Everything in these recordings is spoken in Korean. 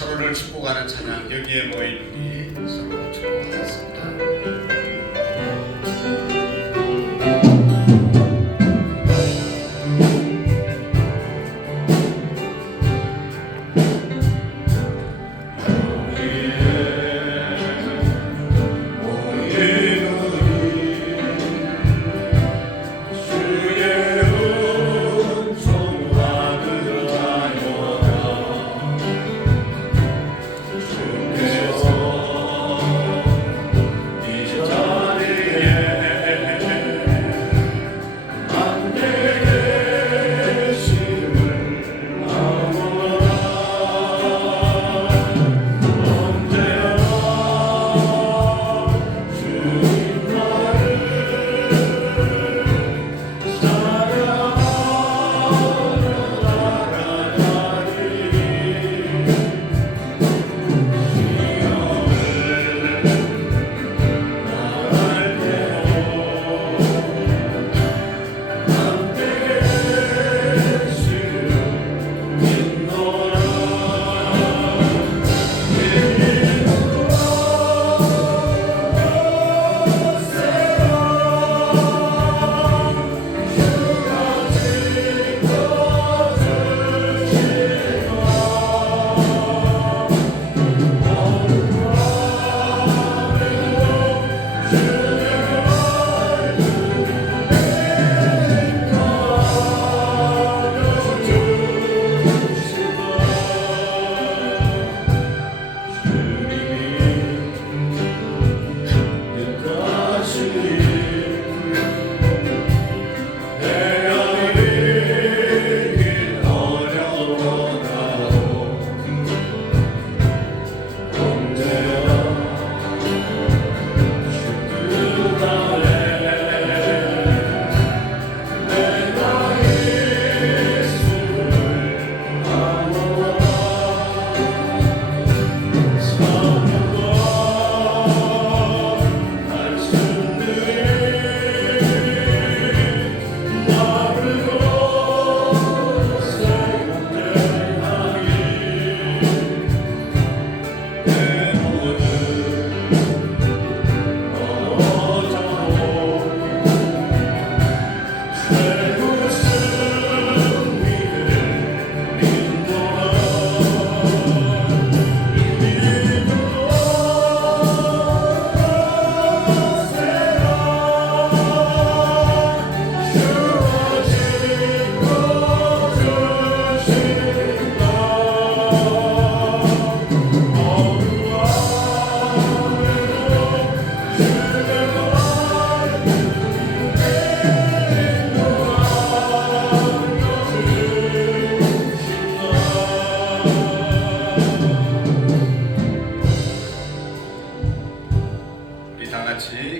서로를 축복하는 찬양, 여기에 모인 우리 서로 축복하겠습니다.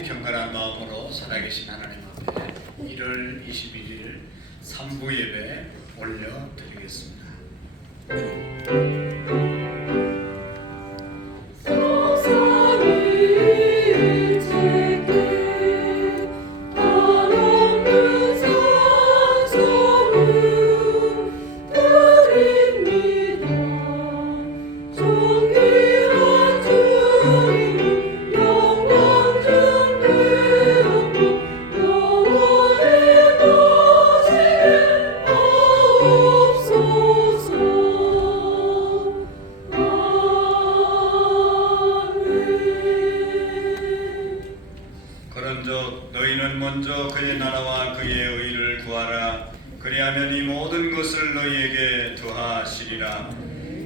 경건한 마음으로 살아계신 하나님 앞에 1월 21일 3부 예배 올려드리겠습니다. 그런즉 너희는 먼저 그의 나라와 그의 의를 구하라. 그리하면 이 모든 것을 너희에게 더하시리라.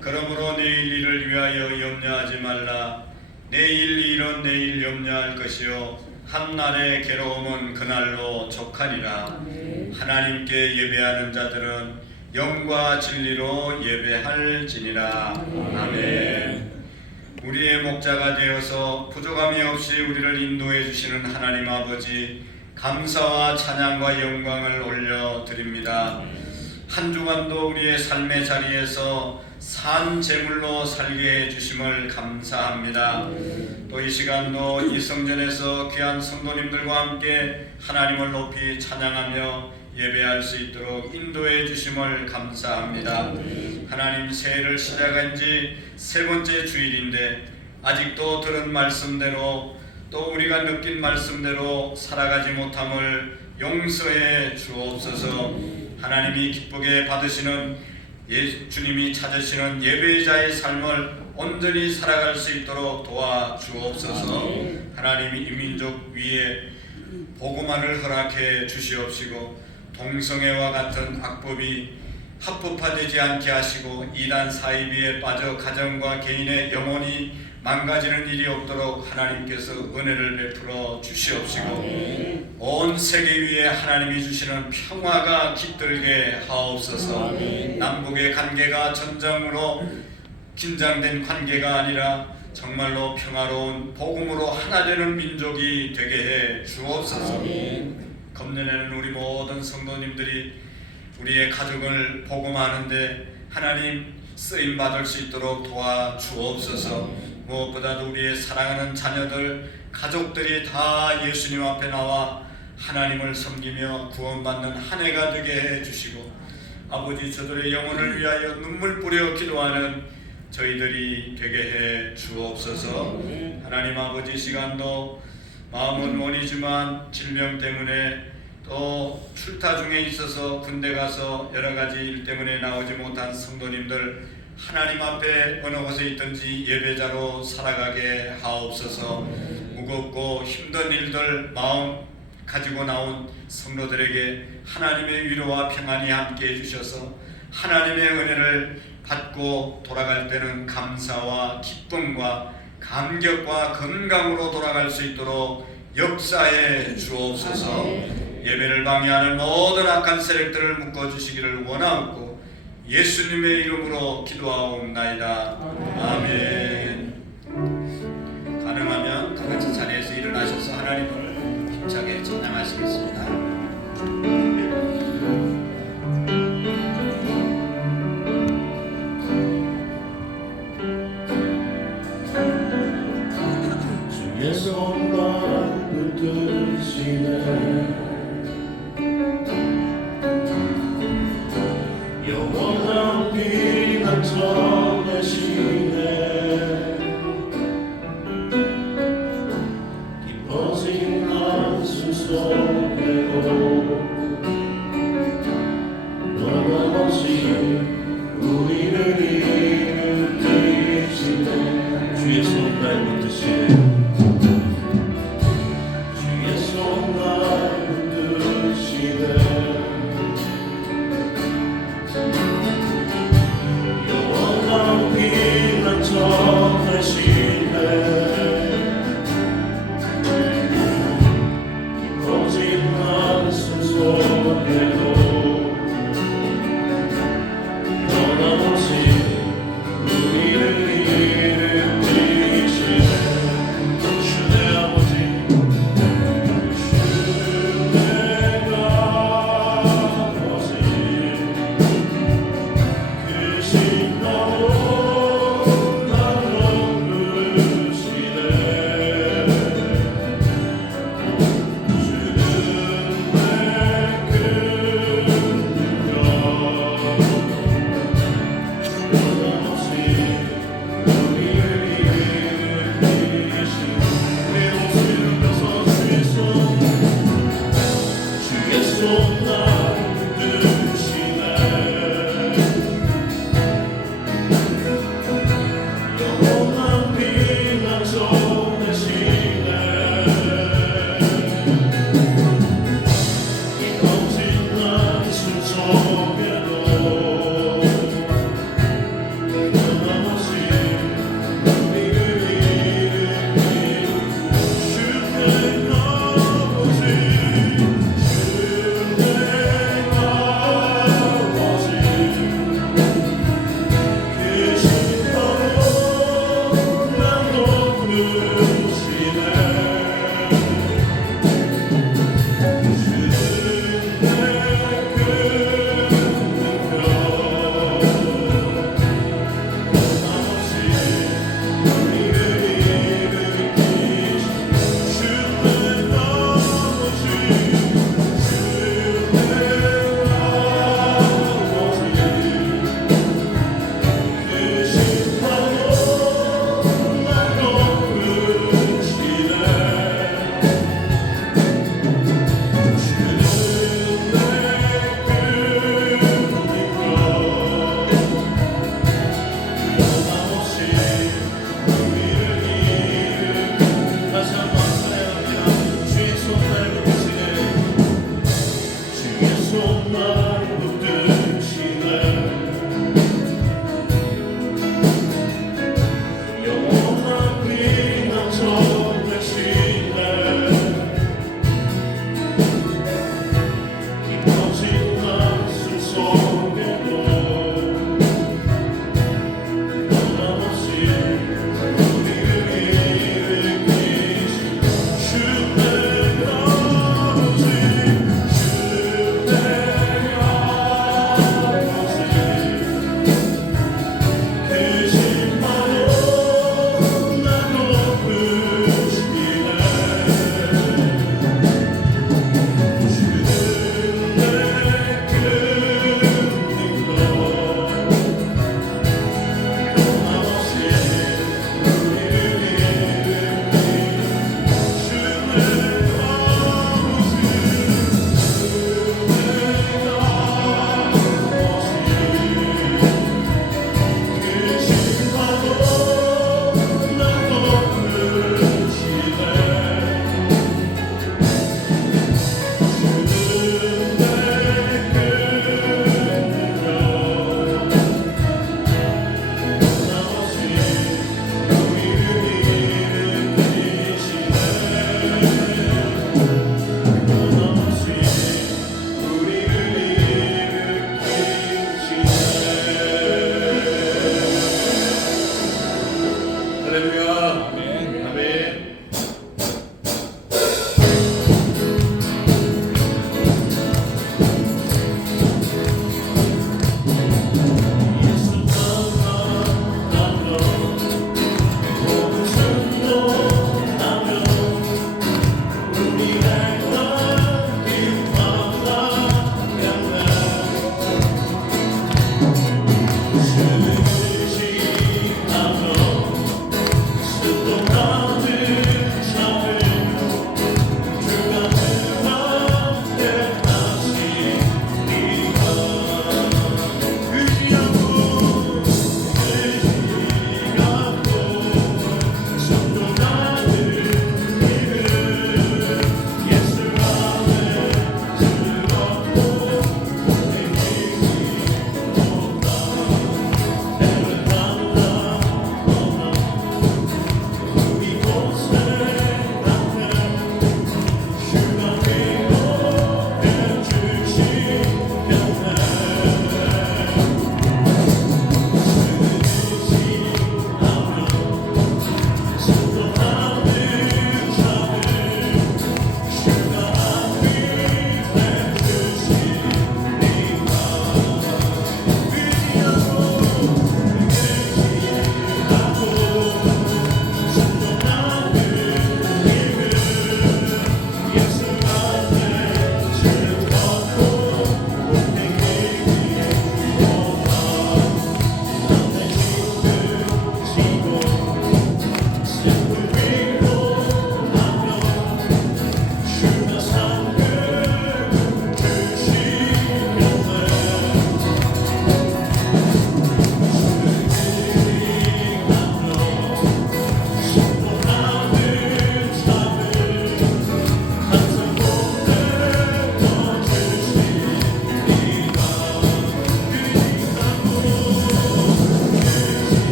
그러므로 내일 일을 위하여 염려하지 말라. 내일 일은 내일 염려할 것이요 한 날의 괴로움은 그날로 족하리라. 하나님께 예배하는 자들은 영과 진리로 예배할지니라. 아멘. 우리의 목자가 되어서 부족함이 없이 우리를 인도해 주시는 하나님 아버지, 감사와 찬양과 영광을 올려드립니다. 한 주간도 우리의 삶의 자리에서 산 제물로 살게 해주심을 감사합니다. 또 이 시간도 이 성전에서 귀한 성도님들과 함께 하나님을 높이 찬양하며 예배할 수 있도록 인도해 주심을 감사합니다. 하나님, 새해를 시작한 지 세 번째 주일인데 아직도 들은 말씀대로 또 우리가 느낀 말씀대로 살아가지 못함을 용서해 주옵소서. 하나님이 기쁘게 받으시는 주님이 찾으시는 예배자의 삶을 온전히 살아갈 수 있도록 도와주옵소서. 하나님이 이 민족 위에 복음화를 허락해 주시옵시고 동성애와 같은 악법이 합법화되지 않게 하시고 이단 사이비에 빠져 가정과 개인의 영혼이 망가지는 일이 없도록 하나님께서 은혜를 베풀어 주시옵시고 온 세계 위에 하나님이 주시는 평화가 깃들게 하옵소서. 남북의 관계가 전쟁으로 긴장된 관계가 아니라 정말로 평화로운 복음으로 하나 되는 민족이 되게 해 주옵소서. 금년에는 우리 모든 성도님들이 우리의 가족을 복음하는데 하나님 쓰임 받을 수 있도록 도와주옵소서. 무엇보다도 우리의 사랑하는 자녀들, 가족들이 다 예수님 앞에 나와 하나님을 섬기며 구원받는 한 해가 되게 해주시고 아버지, 저들의 영혼을 위하여 눈물 뿌려 기도하는 저희들이 되게 해 주옵소서. 하나님 아버지, 시간도 마음은 원이지만 질병 때문에 또 출타 중에 있어서 군대 가서 여러가지 일 때문에 나오지 못한 성도님들 하나님 앞에 어느 곳에 있든지 예배자로 살아가게 하옵소서. 무겁고 힘든 일들 마음 가지고 나온 성도들에게 하나님의 위로와 평안이 함께 해주셔서 하나님의 은혜를 받고 돌아갈 때는 감사와 기쁨과 감격과 건강으로 돌아갈 수 있도록 역사해 주옵소서. 예배를 방해하는 모든 악한 세력들을 묶어주시기를 원하옵고 예수님의 이름으로 기도하옵나이다. 아멘. 가능하면 다같이 자리에서 일어나셔서 하나님을 힘차게 찬양하시겠습니다. 주의 손만 붙드시네 영원한 피난 전해시네 깊어진 한숨 속에도 변함없이 우리를 이끌리시네 주의 손날 붙드시네 주의 손날 붙드시네 영원한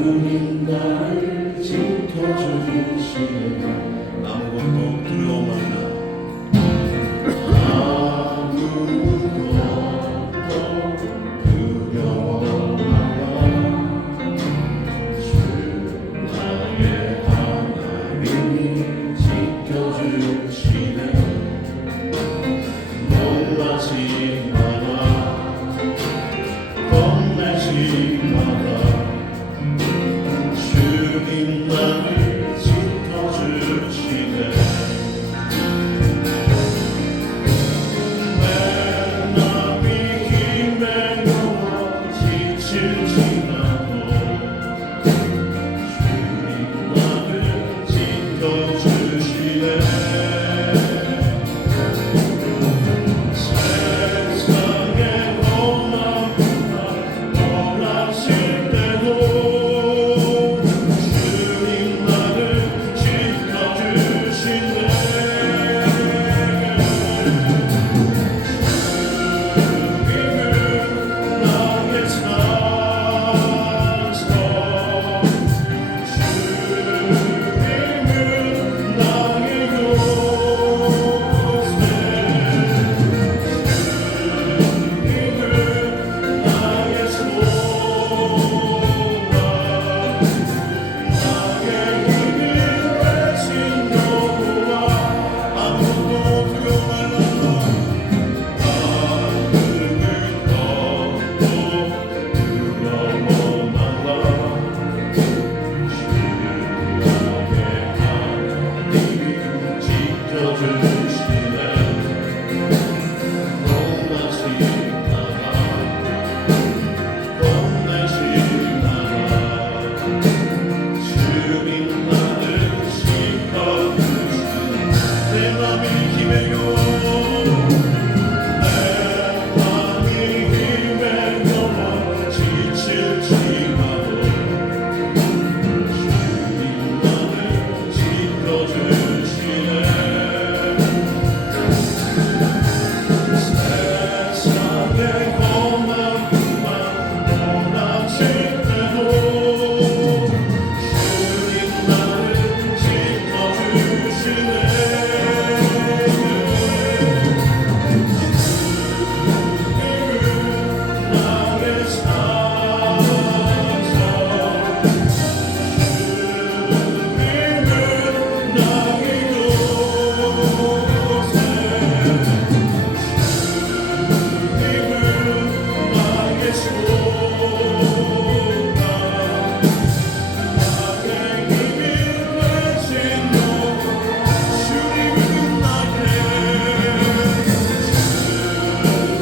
주님 나를 지켜주시네. 아무것도 두려움 말라. 아무것도 두려움 말라. 주 나의 하나님이 지켜주시네. 놀라지 마라. 겁내지 마라. 주님 나를 지켜주시네. 내 맘이 힘에 넘어 지칠지라도 주님 나를 지켜주시네. 세상의 험한 날 몰아칠 때도 주님 나를 지켜주시네. 주님은 나의 찬송. 주님은 나의 요새. 주님은 나의 소망. 나의 힘이 되신 여호와. 아무것도 두려워 말라. 아무것도 두려워 말라. 주 나의 하나님이 지켜주시네. 겁내지 마라. 겁내지 마라. 주님 나를 지켜주시네. 내 맘이 힘에요. 내 맘이 힘에 넘어 지칠지라도 주님 나를 지켜주시네. 세상의 험한 날 몰아칠 때도 주님 나를 지켜주시네. 주님은 나의 찬송. 주님은 나의 요새. 주님은 나의 소망. 나의 힘이 되신 여호와. 주님은 나의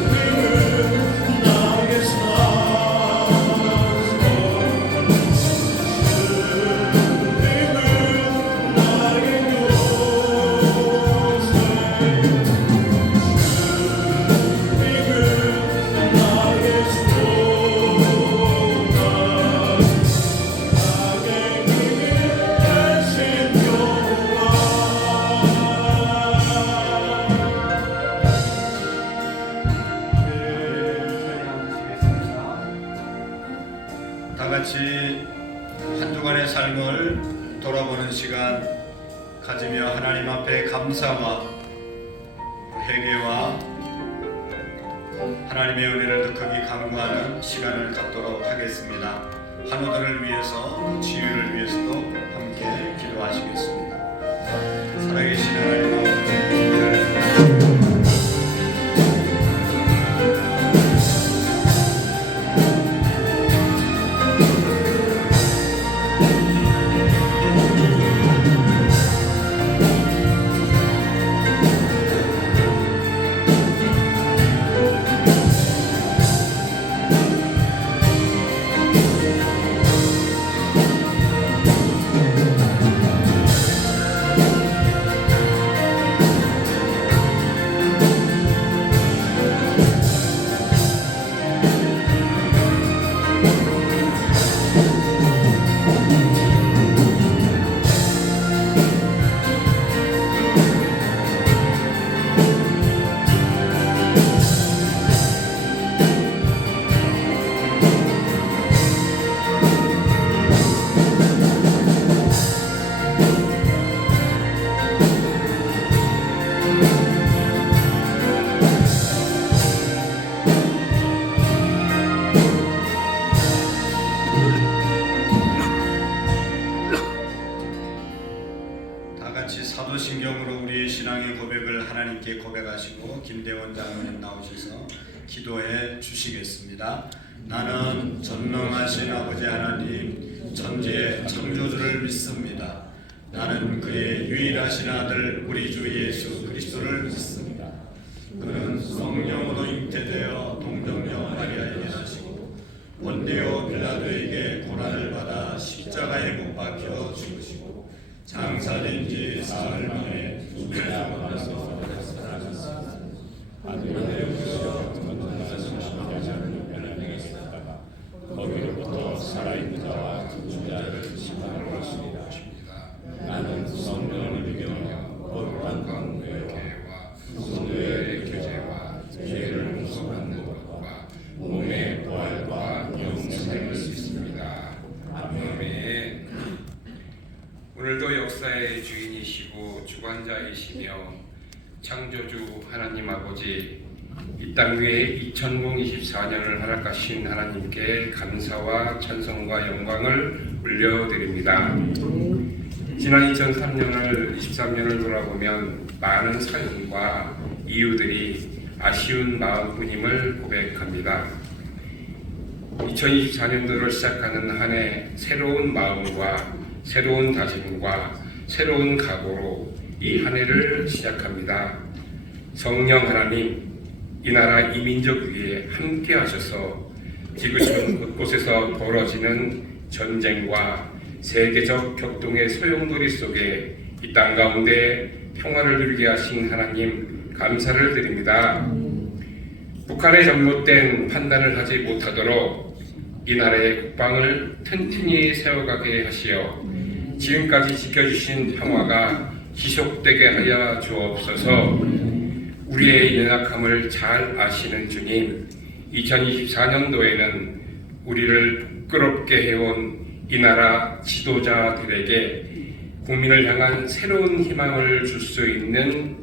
주님은 나의 찬송. 주님은 나의 요새. 주님은 나의 소망. 나의 힘이 되신 여호와. 다 같이 한 주간의 삶을 돌아보는 시간 가지며 하나님 앞에 감사와 회개와 하나님의 은혜를 더 크게 간구하는 시간을 갖도록 하겠습니다. 환우들을 위해서, 치유를 위해서도 함께 기도하시겠습니다. 살아계신 하나님 아버지, 신경으로 우리의 신앙의 고백을 하나님께 고백하시고 김대원 장로님 나오셔서 기도해 주시겠습니다. 나는 전능하신 아버지 하나님 전지의 창조주를 믿습니다. 나는 그의 유일하신 아들 우리 주 예수 그리스도를 믿습니다. 그는 성령으로 잉태되어 동정녀 마리아에게 나시고 본디오 빌라도에게 고난을 받아 십자가에 못 박혀 죽으시고 장사된 지 사흘 만에 죽은 자 가운데서 살아나셨습니다. 하늘에 오르셔 전능하신 아버지 하나님 편에 계시다가 거기로부터 살아있는 자와 죽은 자를 심판하러 오시리라. 나는 성령을 믿으며 거룩한 강교회와 성도의 교제와 죄를 용서받는 것과 몸의 부활과 영생을 믿습니다. 아멘. 오늘도 역사의 주인이시고 주관자이시며 창조주 하나님 아버지, 이 땅 위에 2024년을 허락하신 하나님께 감사와 찬송과 영광을 올려드립니다. 지난 2003년을 23년을 돌아보면 많은 사연과 이유들이 아쉬운 마음뿐임을 고백합니다. 2024년도를 시작하는 한 해 새로운 마음과 새로운 다짐과 새로운 각오로 이 한 해를 시작합니다. 성령 하나님, 이 나라 이 민족 위에 함께 하셔서 지구촌 곳곳에서 벌어지는 전쟁과 세계적 격동의 소용돌이 속에 이 땅 가운데 평화를 누리게 하신 하나님 감사를 드립니다. 북한의 잘못된 판단을 하지 못하도록 이 나라의 국방을 튼튼히 세워가게 하시어 지금까지 지켜주신 평화가 지속되게 하여 주옵소서. 우리의 연약함을 잘 아시는 주님, 2024년도에는 우리를 부끄럽게 해온 이 나라 지도자들에게 국민을 향한 새로운 희망을 줄 수 있는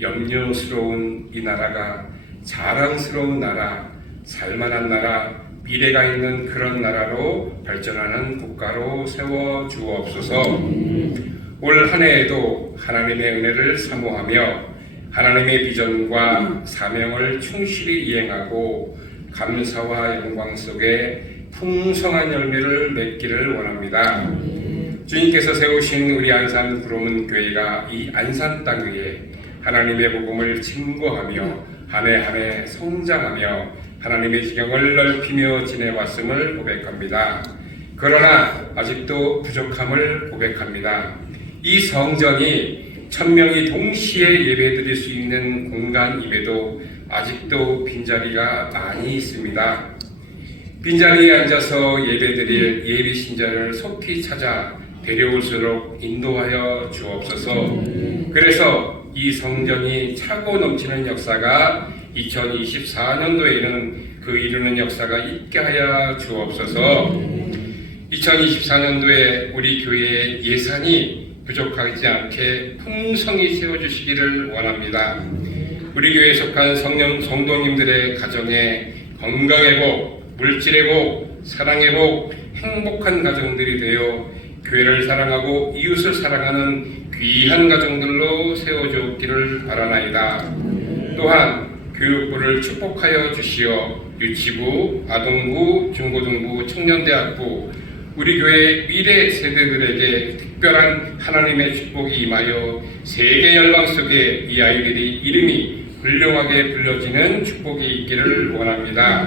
염려스러운 이 나라가 자랑스러운 나라, 살만한 나라, 미래가 있는 그런 나라로 발전하는 국가로 세워 주옵소서. 올 한 해에도 하나님의 은혜를 사모하며 하나님의 비전과 사명을 충실히 이행하고 감사와 영광 속에 풍성한 열매를 맺기를 원합니다. 주님께서 세우신 우리 안산 구로문 교회가 이 안산 땅 위에 하나님의 복음을 증거하며 한 해 한 해 성장하며 하나님의 지경을 넓히며 지내왔음을 고백합니다. 그러나 아직도 부족함을 고백합니다. 이 성전이 1000명이 동시에 예배드릴 수 있는 공간임에도 아직도 빈자리가 많이 있습니다. 빈자리에 앉아서 예배드릴 예비 신자를 속히 찾아 데려올수록 인도하여 주옵소서. 그래서 이 성전이 차고 넘치는 역사가 2024년도에는 그 이루는 역사가 있게 하여 주옵소서. 2024년도에 우리 교회의 예산이 부족하지 않게 풍성히 세워주시기를 원합니다. 우리 교회에 속한 성도님들의 가정에 건강의 복, 물질의 복, 사랑의 복, 행복한 가정들이 되어 교회를 사랑하고 이웃을 사랑하는 귀한 가정들로 세워주기를 바라나이다. 또한 교육부를 축복하여 주시어 유치부, 아동부, 중고등부, 청년대학부 우리 교회 미래 세대들에게 특별한 하나님의 축복이 임하여 세계 열방 속에 이 아이들이 이름이 훌륭하게 불려지는 축복이 있기를 원합니다.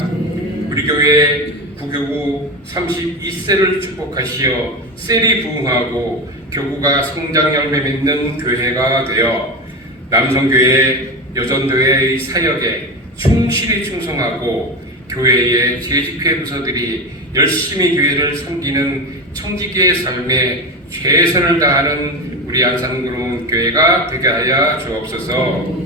우리 교회 구교구 32세를 축복하시어 셀이 부흥하고 교구가 성장 열매 맺는 교회가 되어 남성교회, 여전교회의 사역에 충실히 충성하고 교회의 재직회 부서들이 열심히 교회를 섬기는 청지기의 삶에 최선을 다하는 우리 안산구로문 교회가 되게 하여 주옵소서.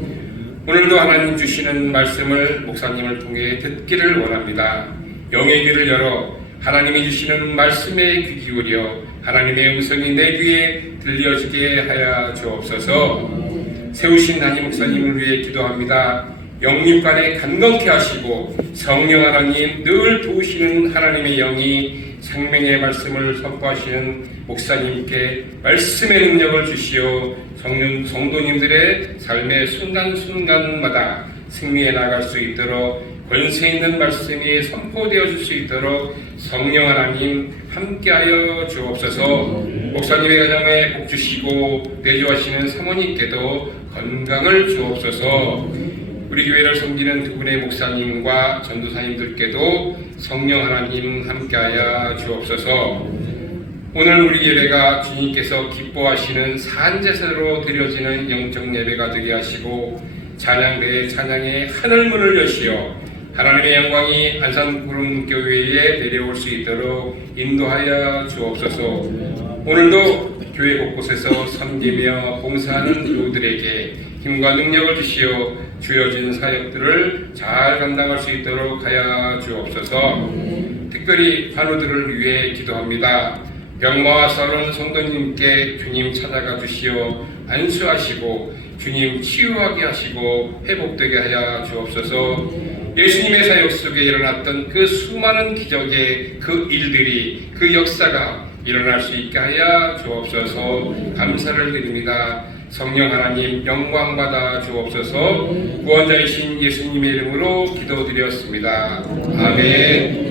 오늘도 하나님 주시는 말씀을 목사님을 통해 듣기를 원합니다. 영의 귀를 열어 하나님이 주시는 말씀에 귀 기울여 하나님의 음성이 내 귀에 들려지게 하여 주옵소서. 세우신 담임 목사님을 위해 기도합니다. 영육간에 간건케 하시고 성령 하나님 늘 도우시는 하나님의 영이 생명의 말씀을 선포하시는 목사님께 말씀의 능력을 주시어 성도님들의 삶의 순간순간마다 승리해 나갈 수 있도록 권세 있는 말씀이 선포되어 줄 수 있도록 성령 하나님 함께하여 주옵소서. 목사님의 가정에 복 주시고 내조하시는 사모님께도 건강을 주옵소서. 우리 교회를 섬기는 두 분의 목사님과 전도사님들께도 성령 하나님 함께하여 주옵소서. 오늘 우리 예배가 주님께서 기뻐하시는 산제사로 드려지는 영적 예배가 되게 하시고 찬양대의 찬양의 하늘문을 여시어 하나님의 영광이 안산구름교회에 내려올 수 있도록 인도하여 주옵소서. 오늘도 교회 곳곳에서 섬기며 봉사하는 교우들에게 힘과 능력을 주시어 주어진 사역들을 잘 감당할 수 있도록 하여 주옵소서. 특별히 환우들을 위해 기도합니다. 병마와 싸우는 성도님께 주님 찾아가 주시어 안수하시고 주님 치유하게 하시고 회복되게 하여 주옵소서. 예수님의 사역 속에 일어났던 그 수많은 기적의 그 일들이 그 역사가 일어날 수 있게 하여 주옵소서. 감사를 드립니다. 성령 하나님 영광 받아 주옵소서. 구원자이신 예수님의 이름으로 기도드렸습니다. 아멘.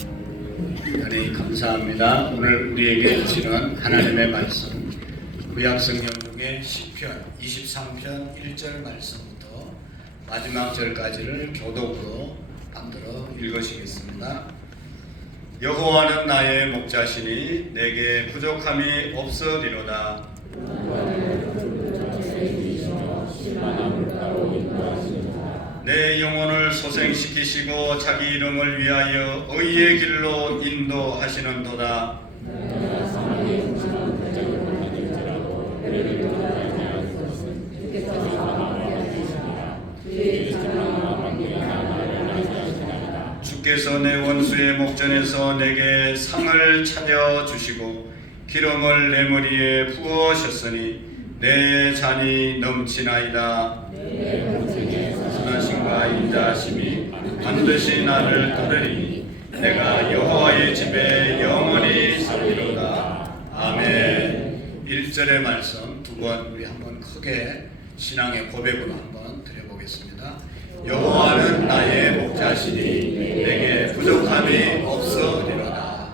하나님 감사합니다. 오늘 우리에게 주시는 하나님의 말씀 구약성경 중에 시편 23편 1절 말씀부터 마지막 절까지를 교독으로 만들어 읽으시겠습니다. 여호와는 나의 목자시니 내게 부족함이 없으리로다. 내 영혼을 소생시키시고 자기 이름을 위하여 의의 길로 인도하시는도다. 주께서 내 원수의 목전에서 내게 상을 차려 주시고 기름을 내 머리에 부으셨으니 내 잔이 넘치나이다. 선하심과 인자하심이 반드시 나를 따르리. 내가 여호와의 집에 영원히 살리로다. 아멘. 1절의 말씀 두 번 우리 한번 크게 신앙의 고백으로 한번 드려보겠습니다. 여호와는 나의 목자시니 내게 부족함이 없으리로다.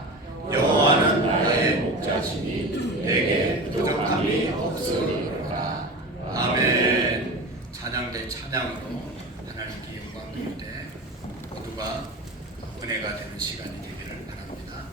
여호와는 나의 목자시니 내게 부족함이 없으리로다. 아멘. 찬양대 찬양으로 하나님께 영광 드릴 때 모두가 은혜가 되는 시간이 되기를 바랍니다.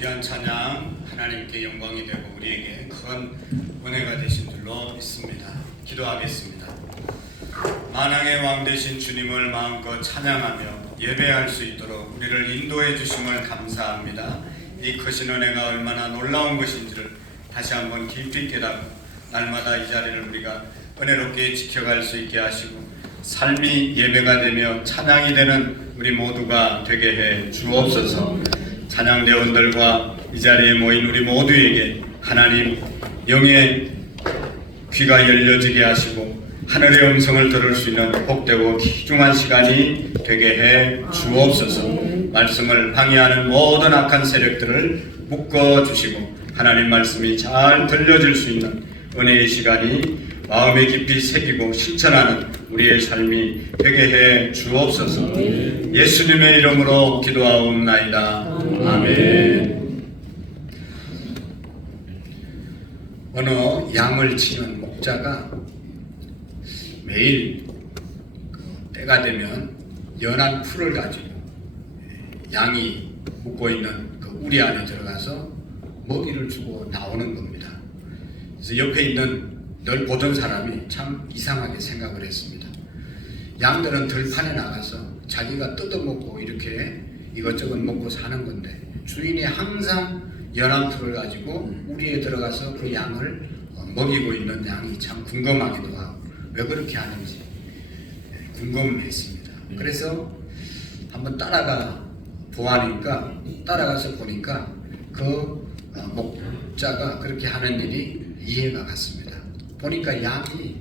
귀한 찬양 하나님께 영광이 되고 우리에게 큰 은혜가 되신 줄로 믿습니다. 기도하겠습니다. 만왕의 왕 되신 주님을 마음껏 찬양하며 예배할 수 있도록 우리를 인도해 주심을 감사합니다. 이 크신 은혜가 얼마나 놀라운 것인지를 다시 한번 깊이 깨닫고 날마다 이 자리를 우리가 은혜롭게 지켜갈 수 있게 하시고 삶이 예배가 되며 찬양이 되는 우리 모두가 되게 해 주옵소서. 찬양대원들과 이 자리에 모인 우리 모두에게 하나님 영의 귀가 열려지게 하시고 하늘의 음성을 들을 수 있는 복되고 귀중한 시간이 되게 해 주옵소서. 말씀을 방해하는 모든 악한 세력들을 묶어주시고 하나님 말씀이 잘 들려질 수 있는 은혜의 시간이 마음에 깊이 새기고 실천하는 우리의 삶이 되게 해 주옵소서. 예수님의 이름으로 기도하옵나이다. 아멘. 어느 양을 치는 목자가 매일 때가 되면 연한 풀을 가지고 양이 묵고 있는 그 우리 안에 들어가서 먹이를 주고 나오는 겁니다. 그래서 옆에 있는 늘 보던 사람이 참 이상하게 생각을 했습니다. 양들은 들판에 나가서 자기가 뜯어먹고 이렇게 이것저것 먹고 사는 건데 주인이 항상 연한 풀을 가지고 우리에 들어가서 그 양을 먹이고 있는 양이 참 궁금하기도 하고 왜 그렇게 하는지 궁금했습니다. 그래서 한번 따라가서 보니까 그 목자가 그렇게 하는 일이 이해가 갔습니다. 보니까 양이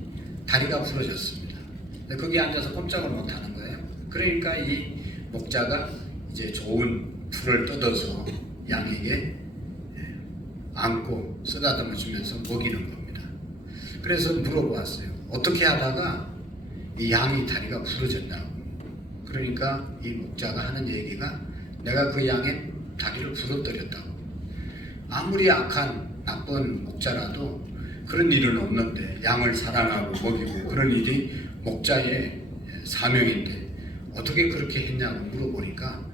다리가 부러졌습니다. 거기 앉아서 꼼짝을 못 하는 거예요. 그러니까 이 목자가 이제 좋은 풀을 뜯어서 양에게 안고 쓰다듬어 주면서 먹이는 겁니다. 그래서 물어보았어요. 어떻게 하다가 이 양이 다리가 부러졌냐고. 그러니까 이 목자가 하는 얘기가 내가 그 양의 다리를 부러뜨렸다고. 아무리 악한 나쁜 목자라도 그런 일은 없는데 양을 사랑하고 먹이고 그런 일이 목자의 사명인데 어떻게 그렇게 했냐고 물어보니까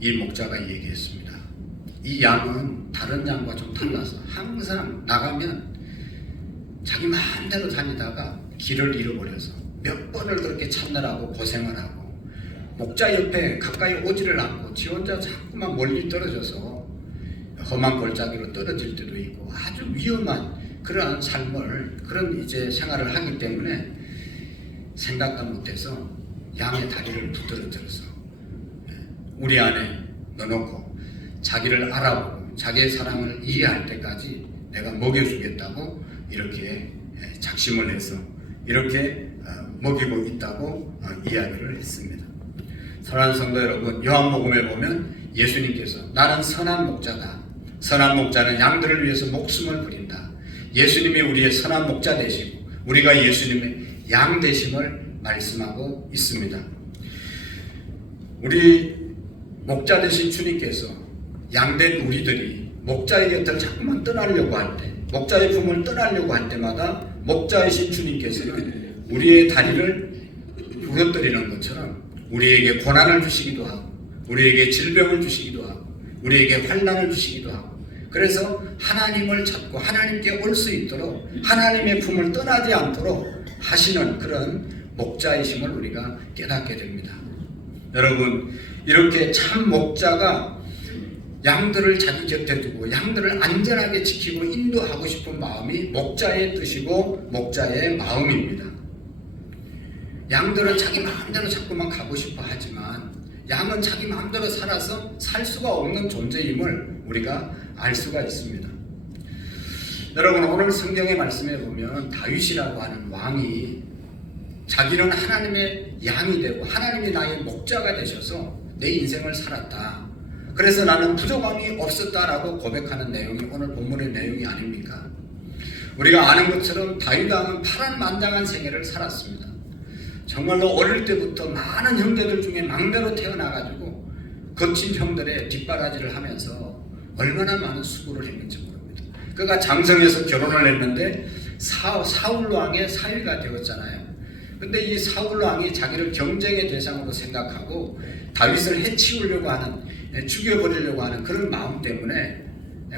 이 목자가 얘기했습니다. 이 양은 다른 양과 좀 달라서 항상 나가면 자기 마음대로 다니다가 길을 잃어버려서 몇 번을 그렇게 찾느라고 고생을 하고 목자 옆에 가까이 오지를 않고 지 혼자 자꾸만 멀리 떨어져서 험한 골짜기로 떨어질 때도 있고 아주 위험한 그러한 삶을 그런 이제 생활을 하기 때문에 생각도 못해서 양의 다리를 부드러뜨려서 우리 안에 넣어놓고 자기를 알아보고 자기의 사랑을 이해할 때까지 내가 먹여주겠다고 이렇게 작심을 해서 이렇게 먹이고 있다고 이야기를 했습니다. 사랑하는 성도 여러분, 요한복음에 보면 예수님께서 나는 선한 목자다. 선한 목자는 양들을 위해서 목숨을 부린다. 예수님이 우리의 선한 목자 되시고 우리가 예수님의 양 되심을 말씀하고 있습니다. 우리 목자 되신 주님께서 양된 우리들이 목자의 곁을 자꾸만 떠나려고 할 때, 목자의 품을 떠나려고 할 때마다 목자이신 주님께서는 우리의 다리를 부러뜨리는 것처럼 우리에게 고난을 주시기도 하고 우리에게 질병을 주시기도 하고 우리에게 환난을 주시기도 하고 그래서 하나님을 찾고 하나님께 올 수 있도록 하나님의 품을 떠나지 않도록 하시는 그런 목자이심을 우리가 깨닫게 됩니다. 여러분, 이렇게 참 목자가 양들을 자기 곁에 두고 양들을 안전하게 지키고 인도하고 싶은 마음이 목자의 뜻이고 목자의 마음입니다. 양들은 자기 마음대로 자꾸만 가고 싶어 하지만 양은 자기 마음대로 살아서 살 수가 없는 존재임을 우리가 알 수가 있습니다. 여러분, 오늘 성경의 말씀에 보면 다윗이라고 하는 왕이 자기는 하나님의 양이 되고 하나님이 나의 목자가 되셔서 내 인생을 살았다. 그래서 나는 부족함이 없었다라고 고백하는 내용이 오늘 본문의 내용이 아닙니까? 우리가 아는 것처럼 다윗 왕은 파란만장한 생애를 살았습니다. 정말로 어릴 때부터 많은 형제들 중에 막내로 태어나가지고 거친 형들의 뒷바라지를 하면서 얼마나 많은 수고를 했는지 모릅니다. 그가 장성에서 결혼을 했는데 사울 왕의 사위가 되었잖아요. 근데 이 사울 왕이 자기를 경쟁의 대상으로 생각하고 다윗을 해치우려고 하는, 죽여버리려고 하는 그런 마음 때문에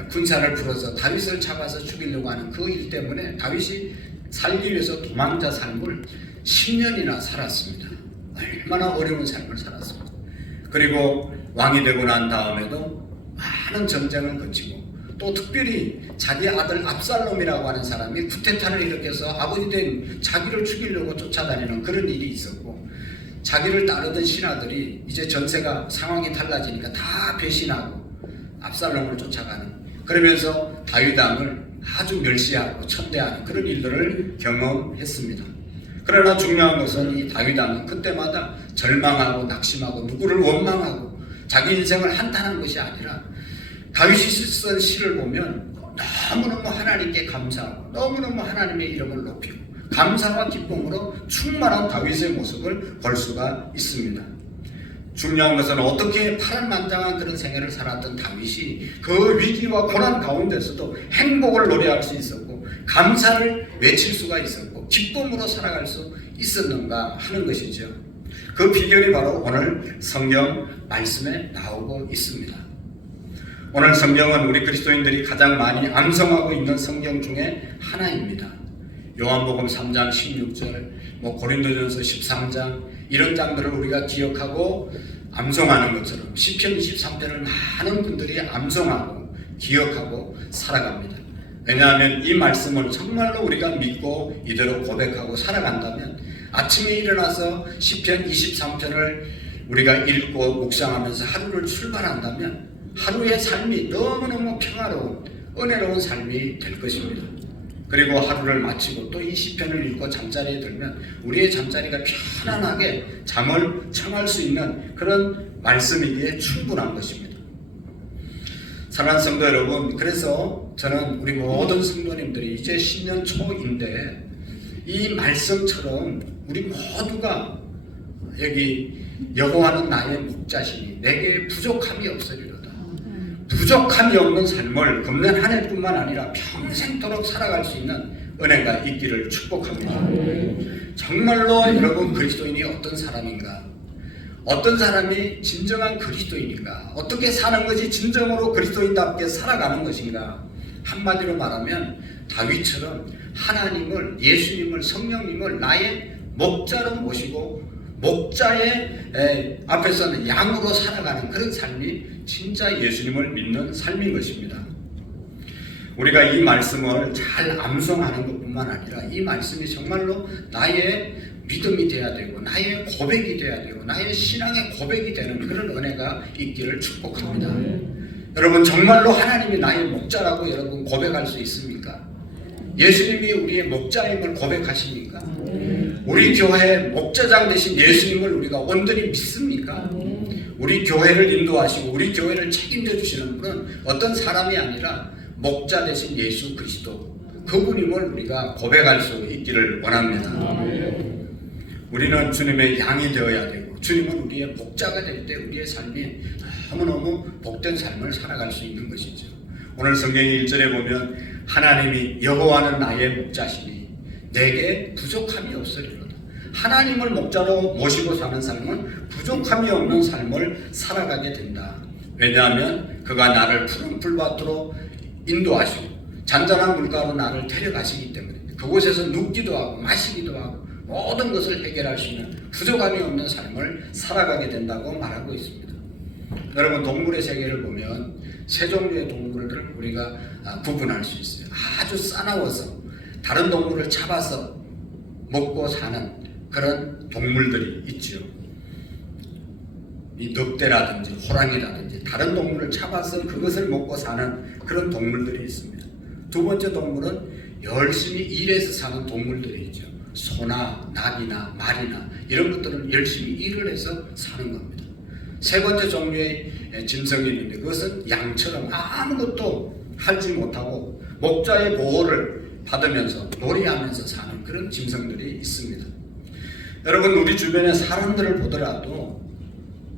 군사를 풀어서 다윗을 잡아서 죽이려고 하는 그 일 때문에 다윗이 살기 위해서 도망자 삶을 10년이나 살았습니다. 얼마나 어려운 삶을 살았습니다. 그리고 왕이 되고 난 다음에도 많은 전쟁을 거치고 또 특별히 자기 아들 압살롬이라고 하는 사람이 쿠데타를 일으켜서 아버지 된 자기를 죽이려고 쫓아다니는 그런 일이 있었고 자기를 따르던 신하들이 이제 전세가 상황이 달라지니까 다 배신하고 압살롬을 쫓아가는 그러면서 다윗 왕을 아주 멸시하고 천대하는 그런 일들을 경험했습니다. 그러나 중요한 것은 이 다윗 왕은 그때마다 절망하고 낙심하고 누구를 원망하고 자기 인생을 한탄한 것이 아니라 다윗이 쓴 시를 보면 너무너무 하나님께 감사하고 너무너무 하나님의 이름을 높이고 감사와 기쁨으로 충만한 다윗의 모습을 볼 수가 있습니다. 중요한 것은 어떻게 파란만장한 그런 생애를 살았던 다윗이 그 위기와 고난 가운데서도 행복을 노래할 수 있었고 감사를 외칠 수가 있었고 기쁨으로 살아갈 수 있었는가 하는 것이죠. 그 비결이 바로 오늘 성경 말씀에 나오고 있습니다. 오늘 성경은 우리 그리스도인들이 가장 많이 암송하고 있는 성경 중에 하나입니다. 요한복음 3장 16절, 고린도전서 13장 이런 장들을 우리가 기억하고 암송하는 것처럼 시편 23편을 많은 분들이 암송하고 기억하고 살아갑니다. 왜냐하면 이 말씀을 정말로 우리가 믿고 이대로 고백하고 살아간다면 아침에 일어나서 시편 23편을 우리가 읽고 묵상하면서 하루를 출발한다면 하루의 삶이 너무너무 평화로운 은혜로운 삶이 될 것입니다. 그리고 하루를 마치고 또 이 시편을 읽고 잠자리에 들면 우리의 잠자리가 편안하게 잠을 청할 수 있는 그런 말씀이기에 충분한 것입니다. 사랑하는 성도 여러분, 그래서 저는 우리 모든 성도님들이 이제 10년 초인데 이 말씀처럼 우리 모두가 여기 여호와는 나의 목자시니 내게 부족함이 없으리로다. 부족함이 없는 삶을 금년 한 해뿐만 아니라 평생토록 살아갈 수 있는 은혜가 있기를 축복합니다. 정말로 여러분 그리스도인이 어떤 사람인가? 어떤 사람이 진정한 그리스도인인가? 어떻게 사는 것이 진정으로 그리스도인답게 살아가는 것인가? 한마디로 말하면 다윗처럼 하나님을, 예수님을, 성령님을 나의 목자로 모시고 목자의 앞에서는 양으로 살아가는 그런 삶이 진짜 예수님을 믿는 삶인 것입니다. 우리가 이 말씀을 잘 암송하는 것뿐만 아니라 이 말씀이 정말로 나의 믿음이 되어야 되고 나의 고백이 되어야 되고 나의 신앙의 고백이 되는 그런 은혜가 있기를 축복합니다. 여러분 정말로 하나님이 나의 목자라고 여러분 고백할 수 있습니까? 예수님이 우리의 목자임을 고백하십니까? 우리 교회 목자장 되신 예수님을 우리가 온전히 믿습니까? 우리 교회를 인도하시고 우리 교회를 책임져 주시는 분은 어떤 사람이 아니라 목자 되신 예수 그리스도 그분임을 우리가 고백할 수 있기를 원합니다. 우리는 주님의 양이 되어야 되고 주님은 우리의 목자가 될 때 우리의 삶이 너무너무 복된 삶을 살아갈 수 있는 것이죠. 오늘 성경의 1절에 보면 하나님이 여호와는 나의 목자시니 내게 부족함이 없으리로다. 하나님을 목자로 모시고 사는 삶은 부족함이 없는 삶을 살아가게 된다. 왜냐하면 그가 나를 푸른 풀밭으로 인도하시고 잔잔한 물가로 나를 데려가시기 때문에 그곳에서 눕기도 하고 마시기도 하고 모든 것을 해결할 수 있는 부족함이 없는 삶을 살아가게 된다고 말하고 있습니다. 여러분, 동물의 세계를 보면 세 종류의 동물을 우리가 구분할 수 있어요. 아주 싸나워서 다른 동물을 잡아서 먹고 사는 그런 동물들이 있죠. 이 늑대라든지 호랑이라든지 다른 동물을 잡아서 그것을 먹고 사는 그런 동물들이 있습니다. 두 번째 동물은 열심히 일해서 사는 동물들이 있죠. 소나 낙이나 말이나 이런 것들은 열심히 일을 해서 사는 겁니다. 세 번째 종류의 짐승이 있는데 그것은 양처럼 아무것도 하지 못하고 목자의 보호를 받으면서 놀이하면서 사는 그런 짐승들이 있습니다. 여러분, 우리 주변의 사람들을 보더라도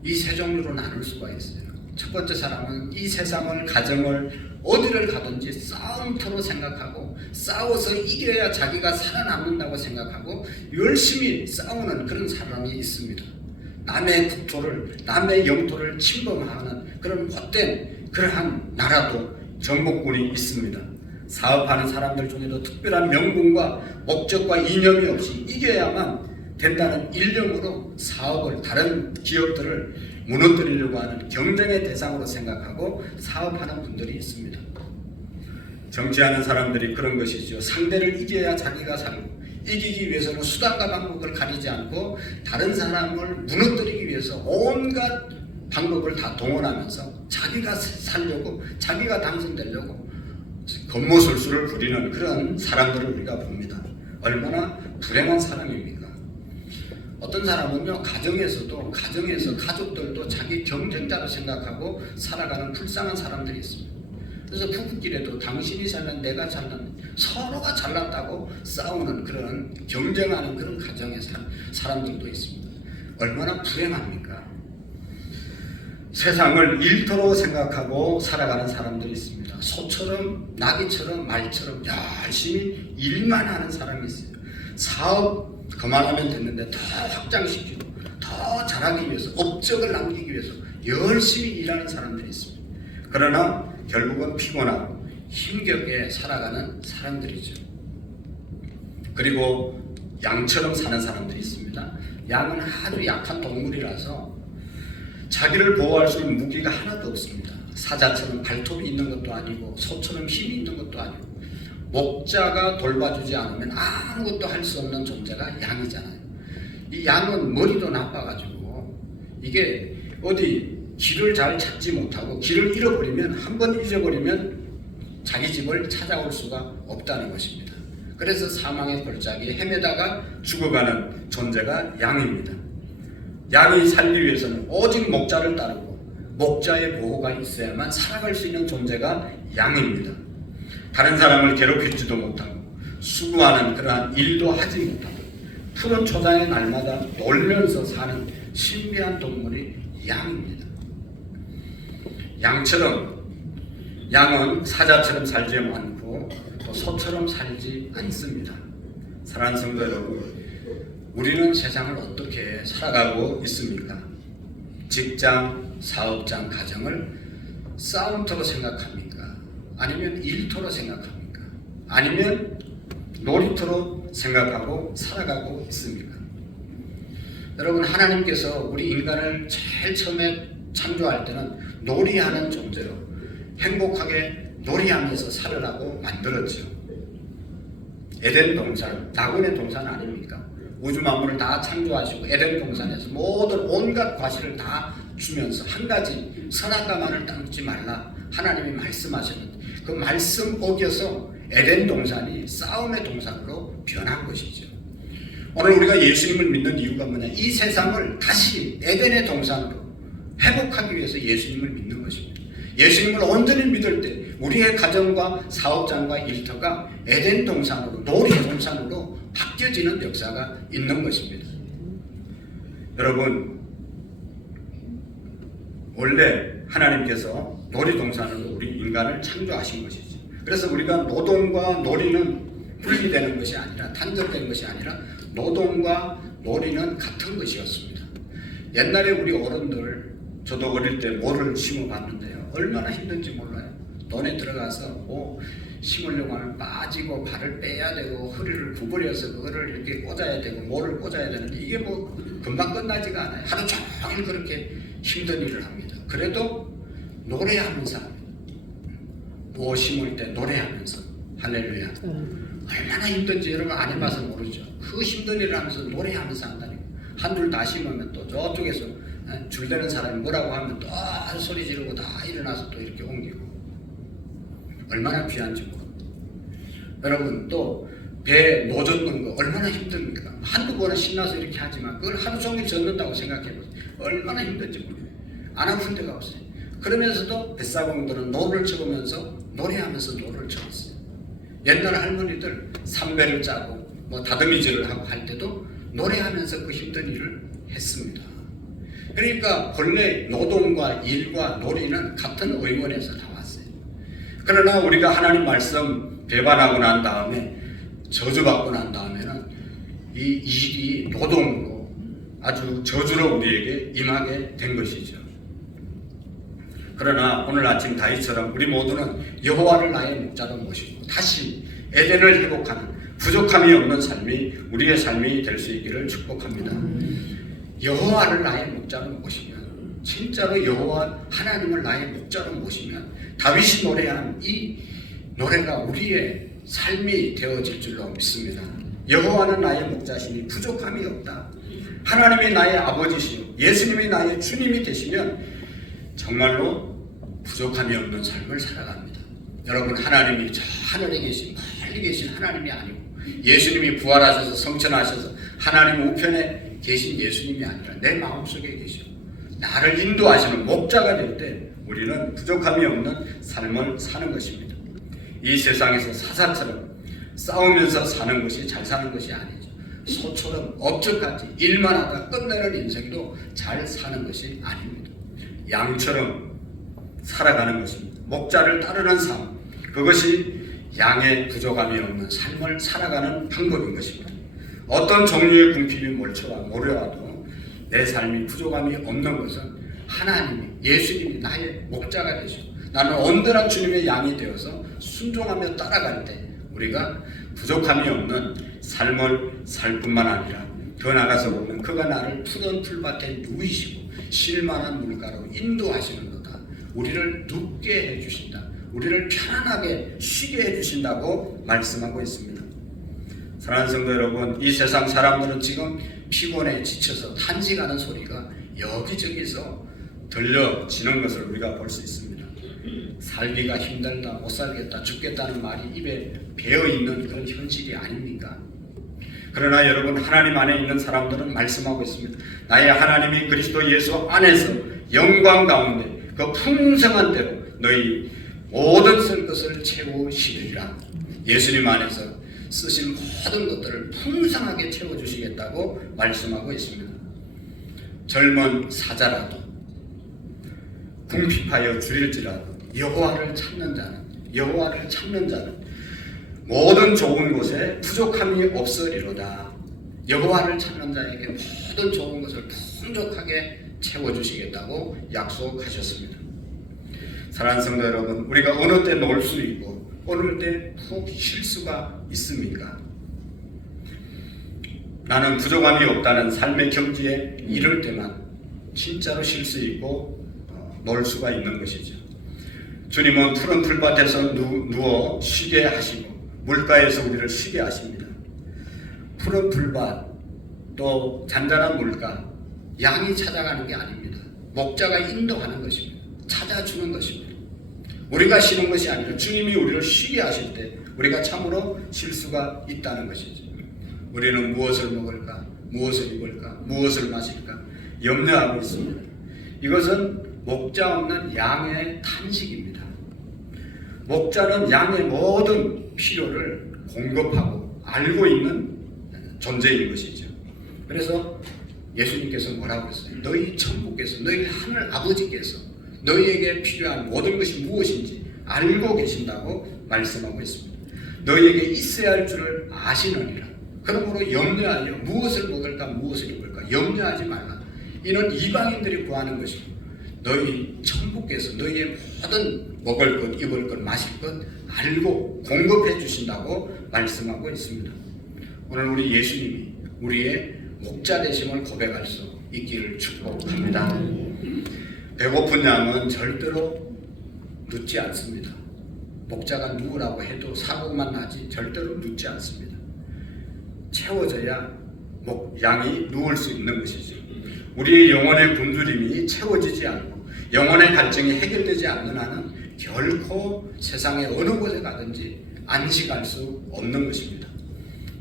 이 세 종류로 나눌 수가 있어요. 첫 번째 사람은 이 세상을, 가정을 어디를 가든지 싸움터로 생각하고 싸워서 이겨야 자기가 살아남는다고 생각하고 열심히 싸우는 그런 사람이 있습니다. 남의 국토를, 남의 영토를 침범하는 그런 헛된 그러한 나라도 정복군이 있습니다. 사업하는 사람들 중에도 특별한 명분과 목적과 이념이 없이 이겨야만 된다는 일념으로 사업을, 다른 기업들을 무너뜨리려고 하는 경쟁의 대상으로 생각하고 사업하는 분들이 있습니다. 정치하는 사람들이 그런 것이죠. 상대를 이겨야 자기가 살고, 이기기 위해서는 수단과 방법을 가리지 않고 다른 사람을 무너뜨리기 위해서 온갖 방법을 다 동원하면서 자기가 살려고, 자기가 당선되려고 겉모술수를 부리는 그런 사람들을 우리가 봅니다. 얼마나 불행한 사람입니까? 어떤 사람은요, 가정에서 가족들도 자기 경쟁자로 생각하고 살아가는 불쌍한 사람들이 있습니다. 그래서 부부끼리도 당신이 잘난 내가 잘난, 서로가 잘났다고 싸우는 그런 경쟁하는 그런 가정의 사람들도 있습니다. 얼마나 불행합니까? 세상을 일터로 생각하고 살아가는 사람들이 있습니다. 소처럼, 나귀처럼, 말처럼 열심히 일만 하는 사람이 있어요. 사업 그만하면 됐는데 더 확장시키고 더 잘하기 위해서, 업적을 남기기 위해서 열심히 일하는 사람들이 있습니다. 그러나 결국은 피곤하고 힘겹게 살아가는 사람들이죠. 그리고 양처럼 사는 사람들이 있습니다. 양은 아주 약한 동물이라서 자기를 보호할 수 있는 무기가 하나도 없습니다. 사자처럼 발톱이 있는 것도 아니고 소처럼 힘이 있는 것도 아니고 목자가 돌봐주지 않으면 아무것도 할 수 없는 존재가 양이잖아요. 이 양은 머리도 나빠가지고 이게 어디 길을 잘 찾지 못하고 길을 잃어버리면, 한번 잊어버리면 자기 집을 찾아올 수가 없다는 것입니다. 그래서 사망의 골짜기에 헤매다가 죽어가는 존재가 양입니다. 양이 살기 위해서는 오직 목자를 따르고 목자의 보호가 있어야만 살아갈 수 있는 존재가 양입니다. 다른 사람을 괴롭히지도 못하고 수고하는 그러한 일도 하지 못하고 푸른 초장에 날마다 놀면서 사는 신비한 동물이 양입니다. 양은 사자처럼 살지 않고 또 소처럼 살지 않습니다. 사랑하는 성도 여러분, 우리는 세상을 어떻게 살아가고 있습니까? 직장, 사업장, 가정을 싸움터로 생각합니까? 아니면 일터로 생각합니까? 아니면 놀이터로 생각하고 살아가고 있습니까? 여러분, 하나님께서 우리 인간을 제일 처음에 창조할 때는 놀이하는 존재로 행복하게 놀이하면서 살으라고 만들었죠. 에덴 동산, 낙원의 동산 아닙니까? 우주 만물을 다 창조하시고 에덴 동산에서 모든 온갖 과실을 다 주면서 한 가지 선악과만을 따먹지 말라 하나님이 말씀하셨는데 그 말씀 어겨서 에덴 동산이 싸움의 동산으로 변한 것이죠. 오늘 우리가 예수님을 믿는 이유가 뭐냐? 이 세상을 다시 에덴의 동산으로 회복하기 위해서 예수님을 믿는 것입니다. 예수님을 온전히 믿을 때 우리의 가정과 사업장과 일터가 에덴 동산으로, 놀이 동산으로 바뀌어지는 역사가 있는 것입니다. 여러분, 원래 하나님께서 놀이동산으로 우리 인간을 창조하신 것이죠. 그래서 우리가 노동과 놀이는 분리되는 것이 아니라, 단절된 것이 아니라 노동과 놀이는 같은 것이었습니다. 옛날에 우리 어른들, 저도 어릴 때 모를 심어봤는데요. 얼마나 힘든지 몰라요. 논에 들어가서 뭐 심으려고 하면 빠지고 발을 빼야 되고 허리를 구부려서 그거를 이렇게 꽂아야 되고 모를 꽂아야 되는데 이게 뭐 금방 끝나지가 않아요. 하루 종일 그렇게 힘든 일을 합니다. 그래도 노래하면서 합니다. 모 심을 때 노래하면서 할렐루야. 얼마나 힘든지 여러분 안 해봐서 모르죠. 그 힘든 일을 하면서 노래하면서 한다니까. 한둘 다 심으면 또 저쪽에서 줄대는 사람이 뭐라고 하면 또 소리 지르고 다 일어나서 또 이렇게 옮기고. 얼마나 귀한지 모릅니다. 여러분 또 배 노젓는 거 얼마나 힘듭니까? 한두 번은 신나서 이렇게 하지만 그걸 하루 종일 젓는다고 생각해보세요. 얼마나 힘든지 모릅니다. 안 아픈 데가 없어요. 그러면서도 뱃사공들은 노를 쳐보면서 노래하면서 노를 쳤어요. 옛날 할머니들 삼배를 짜고 뭐 다듬이질을 하고 할 때도 노래하면서 그 힘든 일을 했습니다. 그러니까 본래 노동과 일과 놀이는 같은 의원에서 나왔어요. 그러나 우리가 하나님 말씀 배반하고 난 다음에 저주받고 난 다음에는 이 일이 노동으로 아주 저주로 우리에게 임하게 된 것이죠. 그러나 오늘 아침 다윗처럼 우리 모두는 여호와를 나의 목자로 모시고 다시 에덴을 회복하는 부족함이 없는 삶이 우리의 삶이 될 수 있기를 축복합니다. 여호와를 나의 목자로 모시면 진짜로 여호와 하나님을 나의 목자로 모시면 다윗이 노래한 이 노래가 우리의 삶이 되어질 줄로 믿습니다. 여호와는 나의 목자시니 부족함이 없다. 하나님이 나의 아버지시요 예수님이 나의 주님이 되시면 정말로 부족함이 없는 삶을 살아갑니다. 여러분 하나님이 저 하늘에 계신 멀리 계신 하나님이 아니고 예수님이 부활하셔서 성천하셔서 하나님 우편에 계신 예수님이 아니라 내 마음속에 계시고 나를 인도하시는 목자가 될 때 우리는 부족함이 없는 삶을 사는 것입니다. 이 세상에서 사자처럼 싸우면서 사는 것이 잘 사는 것이 아니죠. 소처럼 업적같이 일만 하다 끝내는 인생도 잘 사는 것이 아닙니다. 양처럼 살아가는 것입니다. 목자를 따르는 삶, 그것이 양의 부족함이 없는 삶을 살아가는 방법인 것입니다. 어떤 종류의 궁핍이 몰려와도 내 삶이 부족함이 없는 것은 하나님이 예수님이 나의 목자가 되시고 나는 온전한 주님의 양이 되어서 순종하며 따라갈 때 우리가 부족함이 없는 삶을 살 뿐만 아니라 더 나가서 보면 그가 나를 푸른 풀밭에 누이시고 쉴만한 물가로 인도하시는 거다. 우리를 눕게 해주신다. 우리를 편안하게 쉬게 해주신다고 말씀하고 있습니다. 사랑하는 성도 여러분, 이 세상 사람들은 지금 피곤해 지쳐서 탄식하는 소리가 여기저기서 들려지는 것을 우리가 볼 수 있습니다. 살기가 힘들다, 못 살겠다, 죽겠다는 말이 입에 배어있는 그런 현실이 아닙니까? 그러나 여러분 하나님 안에 있는 사람들은 말씀하고 있습니다. 나의 하나님이 그리스도 예수 안에서 영광 가운데 그 풍성한 대로 너희 모든 쓸 것을 채우시리라. 예수님 안에서 쓰신 모든 것들을 풍성하게 채워주시겠다고 말씀하고 있습니다. 젊은 사자라도 궁핍하여 줄일지라도 여호와를 찾는 자는 모든 좋은 곳에 부족함이 없으리로다. 여호와를 찾는 자에게 모든 좋은 것을 풍족하게 채워주시겠다고 약속하셨습니다. 사랑하는 성도 여러분, 우리가 어느 때 놀 수 있고 어느 때 푹 쉴 수가 있습니까? 나는 부족함이 없다는 삶의 경지에 이를 때만 진짜로 쉴 수 있고 놀 수가 있는 것이죠. 주님은 푸른 풀밭에서 누워 쉬게 하시고 물가에서 우리를 쉬게 하십니다. 푸른 풀밭 또 잔잔한 물가, 양이 찾아가는 게 아닙니다. 목자가 인도하는 것입니다. 찾아주는 것입니다. 우리가 쉬는 것이 아니라 주님이 우리를 쉬게 하실 때 우리가 참으로 쉴 수가 있다는 것이죠. 우리는 무엇을 먹을까, 무엇을 입을까, 무엇을 마실까 염려하고 있습니다. 이것은 목자 없는 양의 탄식입니다. 목자는 양의 모든 필요를 공급하고 알고 있는 존재인 것이죠. 그래서 예수님께서 뭐라고 했어요? 너희 천부께서, 너희 하늘 아버지께서 너희에게 필요한 모든 것이 무엇인지 알고 계신다고 말씀하고 있습니다. 너희에게 있어야 할 줄을 아시느니라. 그러므로 염려하여 무엇을 먹을까 무엇을 입을까 염려하지 말라. 이는 이방인들이 구하는 것이고 너희 천국께서 너희의 모든 먹을 것 입을 것 마실 것 알고 공급해 주신다고 말씀하고 있습니다. 오늘 우리 예수님이 우리의 목자 되심을 고백할 수 있기를 축복합니다. 배고픈 양은 절대로 눕지 않습니다. 목자가 누우라고 해도 사고만 나지 절대로 눕지 않습니다. 채워져야 양이 누울 수 있는 것이죠. 우리의 영혼의 굶주림이 채워지지 않고 영혼의 갈증이 해결되지 않는 한은 결코 세상의 어느 곳에 가든지 안식할 수 없는 것입니다.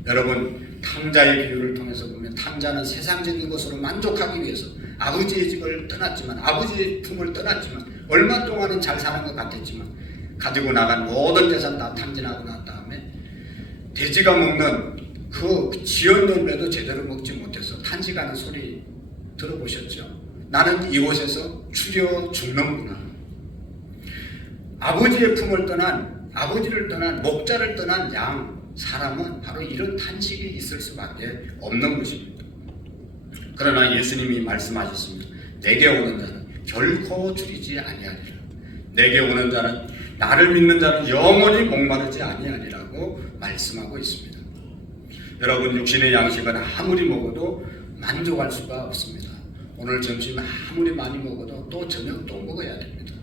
여러분, 탕자의 비유를 통해서 보면 탕자는 세상적인 것으로 만족하기 위해서 아버지의 집을 떠났지만 아버지의 품을 떠났지만 얼마 동안은 잘 사는 것 같았지만 가지고 나간 모든 재산 다 탕진하고 난 다음에 돼지가 먹는 그 지은 열매도 제대로 먹지 못해서 탄식하는 소리 들어보셨죠? 나는 이곳에서 추려 죽는구나. 아버지의 품을 떠난 아버지를 떠난 목자를 떠난 사람은 바로 이런 탄식이 있을 수밖에 없는 것입니다. 그러나 예수님이 말씀하셨습니다. 내게 오는 자는 결코 줄이지 아니하리라. 내게 오는 자는 나를 믿는 자는 영원히 목마르지 아니하리라고 말씀하고 있습니다. 여러분, 육신의 양식은 아무리 먹어도 만족할 수가 없습니다. 오늘 점심 아무리 많이 먹어도 또 저녁 또 먹어야 됩니다.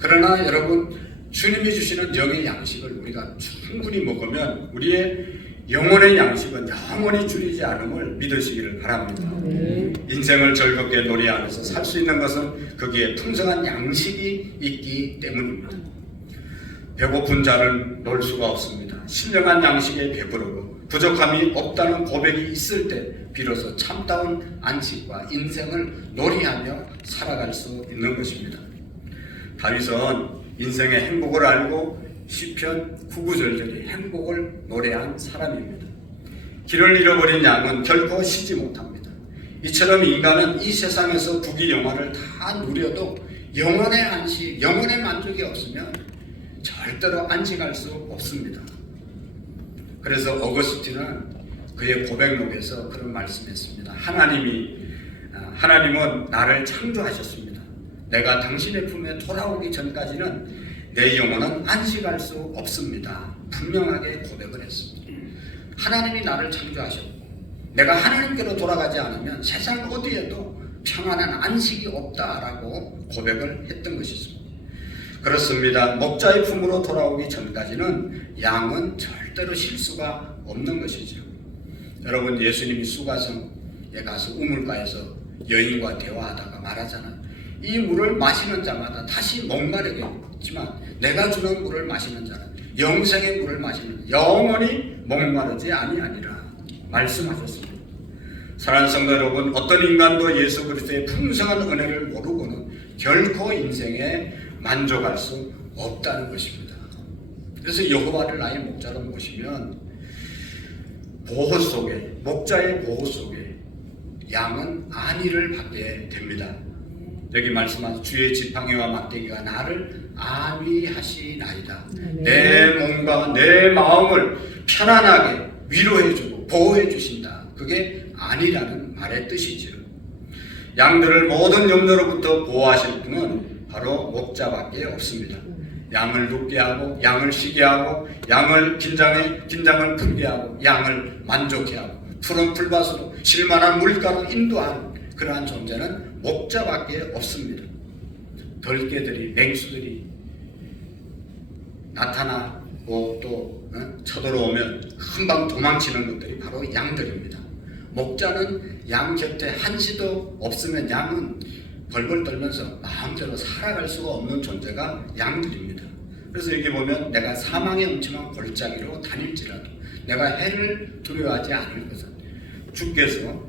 그러나 여러분, 주님이 주시는 영의 양식을 우리가 충분히 먹으면 우리의 영혼의 양식은 영원히 줄이지 않음을 믿으시기를 바랍니다. 인생을 즐겁게 놀이하면서 살 수 있는 것은 거기에 풍성한 양식이 있기 때문입니다. 배고픈 자를 놀 수가 없습니다. 신령한 양식에 배부르고 부족함이 없다는 고백이 있을 때 비로소 참다운 안식과 인생을 놀이하며 살아갈 수 있는 것입니다. 다윗은 인생의 행복을 알고 시편 9구절절이 행복을 노래한 사람입니다. 길을 잃어버린 양은 결코 쉬지 못합니다. 이처럼 인간은 이 세상에서 부귀영화를 다 누려도 영혼의 안식, 영혼의 만족이 없으면 절대로 안식할 수 없습니다. 그래서 어거스틴은 그의 고백록에서 그런 말씀했습니다. 하나님은 나를 창조하셨습니다. 내가 당신의 품에 돌아오기 전까지는 내 영혼은 안식할 수 없습니다. 분명하게 고백을 했습니다. 하나님이 나를 창조하셨고 내가 하나님께로 돌아가지 않으면 세상 어디에도 평안한 안식이 없다라고 고백을 했던 것이죠. 그렇습니다. 목자의 품으로 돌아오기 전까지는 양은 절대로 쉴 수가 없는 것이죠. 여러분, 예수님이 수가성에 가서 우물가에서 여인과 대화하다가 말하잖아요. 이 물을 마시는 자마다 다시 목마르겠지만 내가 주는 물을 마시는 자는 영생의 물을 마시는 영원히 목마르지 아니하리라 말씀하셨습니다. 사랑하는 성도 여러분, 어떤 인간도 예수 그리스도의 풍성한 은혜를 모르고는 결코 인생에 만족할 수 없다는 것입니다. 그래서 여호와를 나의 목자로 모시면 보호 속에, 목자의 보호 속에 양은 안위를 받게 됩니다. 여기 말씀하신 주의 지팡이와 막대기가 나를 안위하시나이다. 내 몸과 내 마음을 편안하게 위로해주고 보호해주신다. 그게 안위라는 말의 뜻이죠. 양들을 모든 염려로부터 보호하실 분은 바로 목자밖에 없습니다. 양을 눕게 하고 양을 쉬게 하고 양을 긴장을 풀게 하고 양을 만족해 하고 푸른 풀밭으로 쉴만한 물가로 인도하는 그러한 존재는 목자밖에 없습니다. 덜개들이 맹수들이 나타나고 또 쳐들어오면 금방 도망치는 것들이 바로 양들입니다. 목자는 양 곁에 한시도 없으면 양은 벌벌 떨면서 마음대로 살아갈 수가 없는 존재가 양들입니다. 그래서 여기 보면 내가 사망의 음침한 골짜기로 다닐지라도 내가 해를 두려워하지 않을 것은 주께서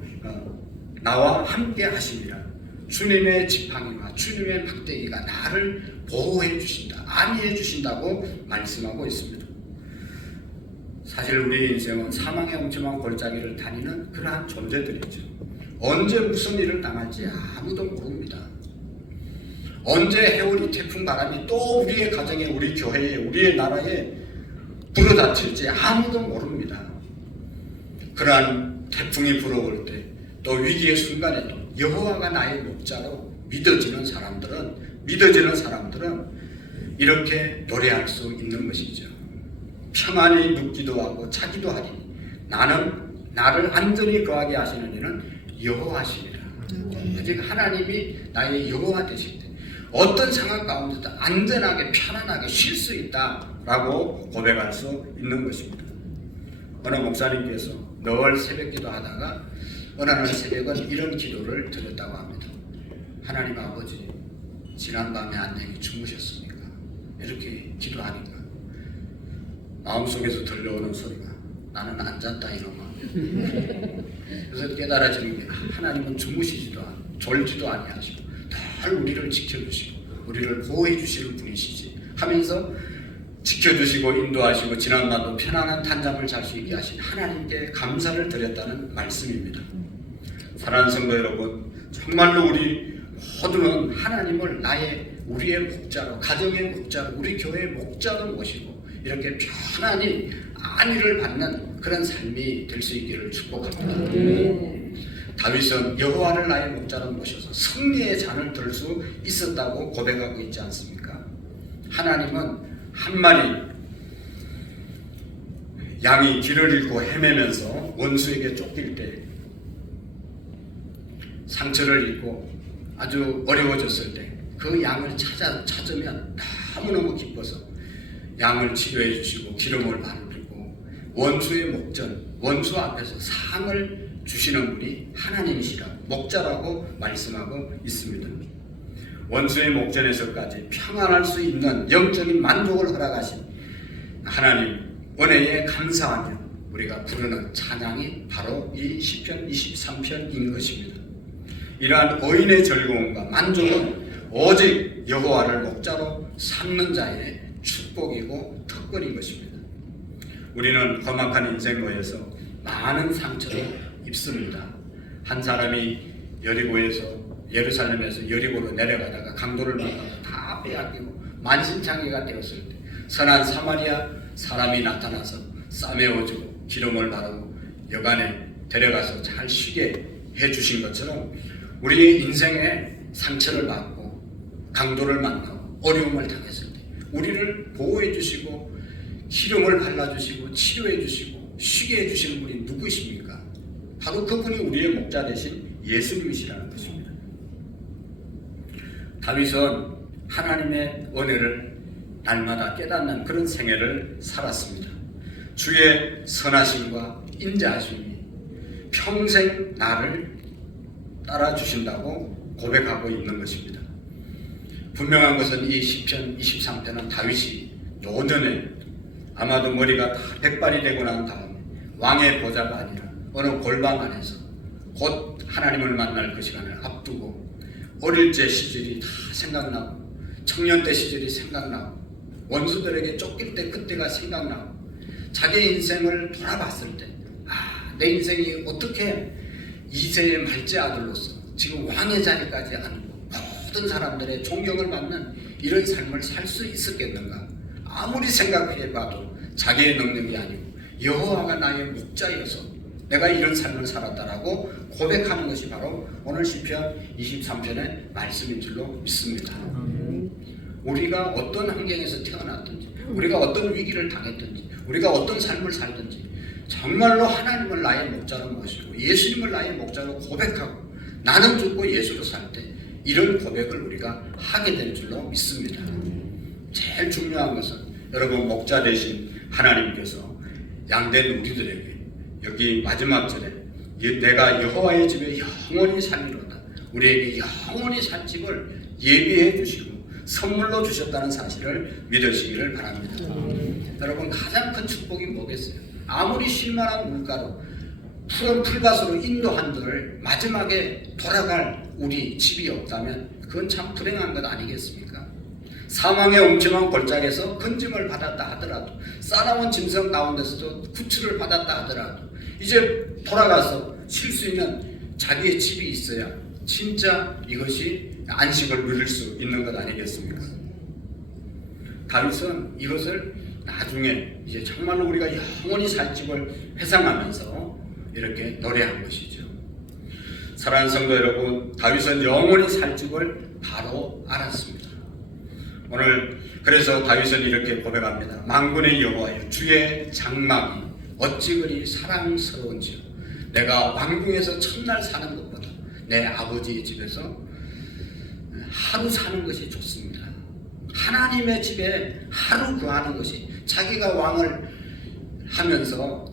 나와 함께 하시니라. 주님의 지팡이와 주님의 막대기가 나를 보호해 주신다, 안위해 주신다고 말씀하고 있습니다. 사실 우리 인생은 사망의 엄청난 골짜기를 다니는 그러한 존재들이죠. 언제 무슨 일을 당할지 아무도 모릅니다. 언제 해오리 태풍 바람이 또 우리의 가정에, 우리 교회에, 우리의 나라에 불어닥칠지 아무도 모릅니다. 그러한 태풍이 불어올 때 또 위기의 순간에도 여호와가 나의 목자로 믿어지는 사람들은 이렇게 노래할 수 있는 것이죠. 평안히 눕기도 하고 자기도 하리니 나를 안전히 거하게 하시는 이는 여호와시니라. 아직 하나님이 나의 여호와 되실 때 어떤 상황 가운데도 안전하게 편안하게 쉴 수 있다라고 고백할 수 있는 것입니다. 어느 목사님께서 늘 새벽기도 하다가 어느 날 새벽은 이런 기도를 드렸다고 합니다. 하나님 아버지, 지난밤에 안녕히 주무셨습니까? 이렇게 기도하니까 마음속에서 들려오는 소리가 나는 안 잤다 이놈아. 그래서 깨달아지는 게 하나님은 주무시지도 않고 졸지도 아니하시고 늘 우리를 지켜주시고 우리를 보호해 주시는 분이시지 하면서 지켜주시고 인도하시고 지난밤도 편안한 단잠을 잘 수 있게 하신 하나님께 감사를 드렸다는 말씀입니다. 사랑하는 성도 여러분, 정말로 우리 모두는 하나님을 우리의 목자로, 가정의 목자로, 우리 교회의 목자로 모시고 이렇게 편안히 안위를 받는 그런 삶이 될 수 있기를 축복합니다. 다윗은 여호와를 나의 목자로 모셔서 승리의 잔을 들 수 있었다고 고백하고 있지 않습니까? 하나님은 한 마리 양이 길을 잃고 헤매면서 원수에게 쫓길 때 상처를 입고 아주 어려워졌을 때 그 양을 찾으면 너무너무 기뻐서 양을 치료해 주시고 기름을 바르고 원수의 원수 앞에서 상을 주시는 분이 하나님이시라 목자라고 말씀하고 있습니다. 원수의 목전에서까지 평안할 수 있는 영적인 만족을 허락하신 하나님 은혜에 감사하며 우리가 부르는 찬양이 바로 이 시편 23편인 것입니다. 이러한 의인의 즐거움과 만족은 오직 여호와를 목자로 삼는 자의 축복이고 특권인 것입니다. 우리는 험악한 인생로에서 많은 상처를 입습니다. 한 사람이 예루살렘에서 여리고로 내려가다가 강도를 만나서 다 빼앗기고 만신창이가 되었을 때 선한 사마리아 사람이 나타나서 싸매어주고 기름을 바르고 여간에 데려가서 잘 쉬게 해주신 것처럼 우리의 인생에 상처를 받고 강도를 만나고 어려움을 당했을 때 우리를 보호해 주시고 기름을 발라주시고 치료해 주시고 쉬게 해주시는 분이 누구십니까? 바로 그분이 우리의 목자 되신 예수님이시라는 것입니다. 다윗은 하나님의 은혜를 날마다 깨닫는 그런 생애를 살았습니다. 주의 선하심과 인자하심이 평생 나를 따라주신다고 고백하고 있는 것입니다. 분명한 것은 이 시편 23편은 다윗이 노년에 아마도 머리가 다 백발이 되고 난 다음에 왕의 보좌가 아니라 어느 골방 안에서 곧 하나님을 만날 그 시간을 앞두고 어릴 때 시절이 다 생각나고 청년 때 시절이 생각나고 원수들에게 쫓길 때 그때가 생각나고 자기 인생을 돌아봤을 때 내 인생이 어떻게 이세의 말째 아들로서 지금 왕의 자리까지 앉고 모든 사람들의 존경을 받는 이런 삶을 살 수 있었겠는가? 아무리 생각해봐도 자기의 능력이 아니고 여호와가 나의 목자여서 내가 이런 삶을 살았다라고 고백하는 것이 바로 오늘 시편 23편의 말씀인 줄로 믿습니다. 우리가 어떤 환경에서 태어났든지 우리가 어떤 위기를 당했든지 우리가 어떤 삶을 살든지 정말로 하나님을 나의 목자로 모시고 예수님을 나의 목자로 고백하고 나는 죽고 예수로 살 때 이런 고백을 우리가 하게 될 줄로 믿습니다. 제일 중요한 것은 여러분 목자 되신 하나님께서 양된 우리들에게 여기 마지막 절에 내가 여호와의 집에 영원히 살리로다 우리에게 영원히 살 집을 예비해 주시고 선물로 주셨다는 사실을 믿으시기를 바랍니다. 여러분 가장 큰 축복이 뭐겠어요? 아무리 쉴만한 물가로 푸른 풀밭으로 인도한들 마지막에 돌아갈 우리 집이 없다면 그건 참 불행한 것 아니겠습니까? 사망의 엄청난 골짜기에서 건짐을 받았다 하더라도 싸나운 짐승 가운데서도 구출을 받았다 하더라도 이제 돌아가서 쉴 수 있는 자기의 집이 있어야 진짜 이것이 안식을 누릴 수 있는 것 아니겠습니까? 다윗은 이것을 나중에 이제 정말로 우리가 영원히 살 집을 회상하면서 이렇게 노래한 것이죠. 사랑하는 성도 여러분, 다윗은 영원히 살 줄을 바로 알았습니다. 오늘 그래서 다윗은 이렇게 고백합니다. 만군의 여호와여, 주의 장막이 어찌 그리 사랑스러운지요. 내가 왕궁에서 첫날 사는 것보다 내 아버지의 집에서 하루 사는 것이 좋습니다. 하나님의 집에 하루 거하는 것이, 자기가 왕을 하면서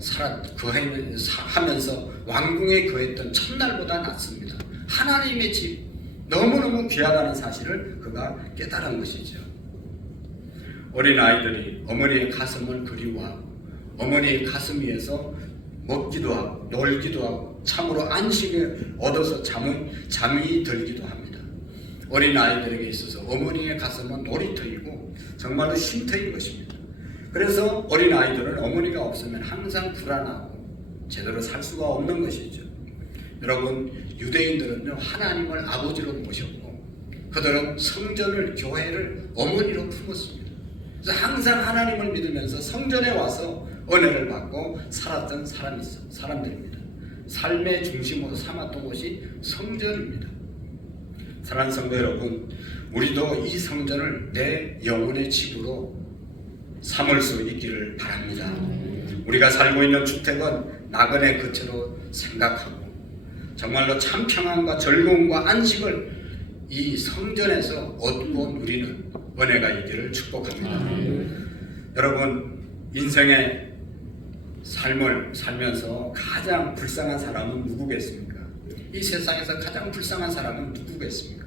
하면서 왕궁에 거했던 첫날보다 낫습니다. 하나님의 집 너무너무 귀하다는 사실을 그가 깨달은 것이죠. 어린 아이들이 어머니의 가슴을 그리워하고 어머니의 가슴 위에서 먹기도 하고 놀기도 하고 참으로 안식을 얻어서 잠이 들기도 합니다. 어린 아이들에게 있어서 어머니의 가슴은 놀이터이고 정말로 쉼터인 것입니다. 그래서 어린 아이들은 어머니가 없으면 항상 불안하고 제대로 살 수가 없는 것이죠. 여러분, 유대인들은요, 하나님을 아버지로 모셨고 그들은 성전을, 교회를 어머니로 품었습니다. 그래서 항상 하나님을 믿으면서 성전에 와서 은혜를 받고 살았던 사람들입니다. 삶의 중심으로 삼았던 곳이 성전입니다. 사랑하는 성도 여러분, 우리도 이 성전을 내 영혼의 집으로 삼을 수 있기를 바랍니다. 우리가 살고 있는 주택은 나그네 거처로 생각하고 정말로 참 평안과 즐거움과 안식을 이 성전에서 얻고 누리는 은혜가 있기를 축복합니다. 여러분, 인생의 삶을 살면서 가장 불쌍한 사람은 누구겠습니까? 이 세상에서 가장 불쌍한 사람은 누구겠습니까?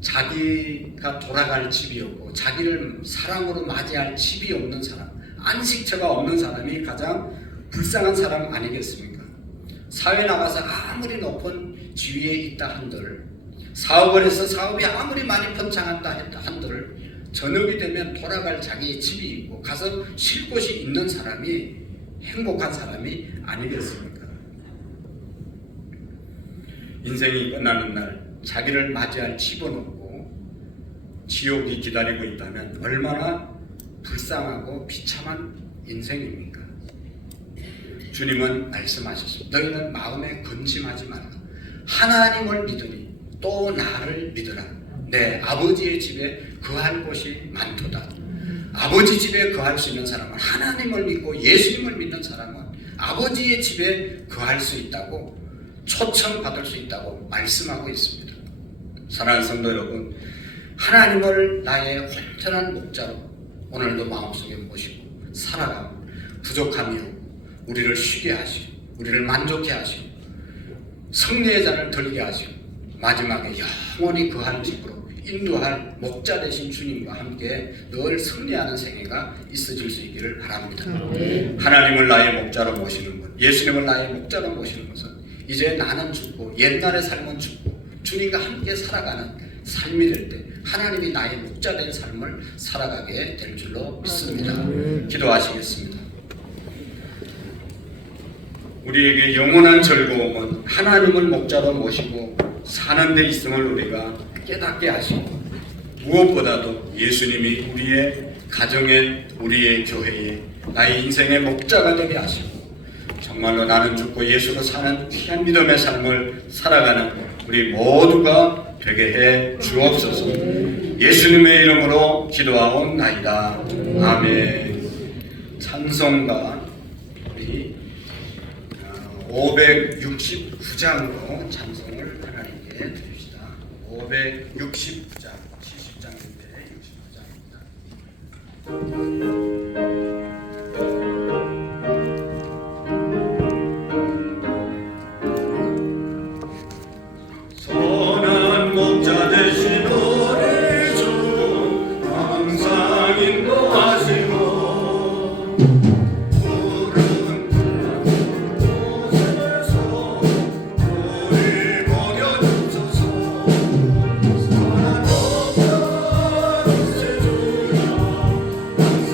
자기가 돌아갈 집이 없고 자기를 사랑으로 맞이할 집이 없는 사람, 안식처가 없는 사람이 가장 불쌍한 사람 아니겠습니까? 사회 나가서 아무리 높은 지위에 있다 한들, 사업을 해서 사업이 아무리 많이 번창한다 한들 저녁이 되면 돌아갈 자기의 집이 있고 가서 쉴 곳이 있는 사람이 행복한 사람이 아니겠습니까? 인생이 끝나는 날 자기를 맞이할 집은 없고 지옥이 기다리고 있다면 얼마나 불쌍하고 비참한 인생입니까? 주님은 말씀하셨습니다. 너희는 마음에 근심하지 말라. 하나님을 믿으니 또 나를 믿으라. 내 아버지의 집에 거할 곳이 많도다. 아버지 집에 거할 수 있는 사람은, 하나님을 믿고 예수님을 믿는 사람은 아버지의 집에 거할 수 있다고, 초청받을 수 있다고 말씀하고 있습니다. 사랑하는 성도 여러분, 하나님을 나의 온전한 목자로 오늘도 마음속에 모시고 살아가고 부족함이 없고 우리를 쉬게 하시고 우리를 만족해 하시고 승리의 잔을 들게 하시고 마지막에 영원히 거할 집으로 인도할 목자 되신 주님과 함께 늘 승리하는 생애가 있어질 수 있기를 바랍니다. 하나님을 나의 목자로 모시는 것, 예수님을 나의 목자로 모시는 것은 이제 나는 죽고 옛날의 삶은 죽고 주님과 함께 살아가는 삶이 될 때 하나님이 나의 목자 된 삶을 살아가게 될 줄로 믿습니다. 기도하시겠습니다. 우리에게 영원한 즐거움은 하나님을 목자로 모시고 사는 데 있음을 우리가 깨닫게 하시고 무엇보다도 예수님이 우리의 가정에, 우리의 교회에, 나의 인생의 목자가 되게 하시고 정말로 나는 죽고 예수로 사는 귀한 믿음의 삶을 살아가는 우리 모두가 되게 해 주옵소서. 예수님의 이름으로 기도하옵나이다. 아멘. 찬송가 우리 569장으로 찬송을 하나님께 드립시다. 569장, 70장인데 69장입니다. 선한 목자 되신 우리 주 항상 인도하시고 푸른 곳에서 우리 먹여주소서. 선한 목자 되신 주여 항상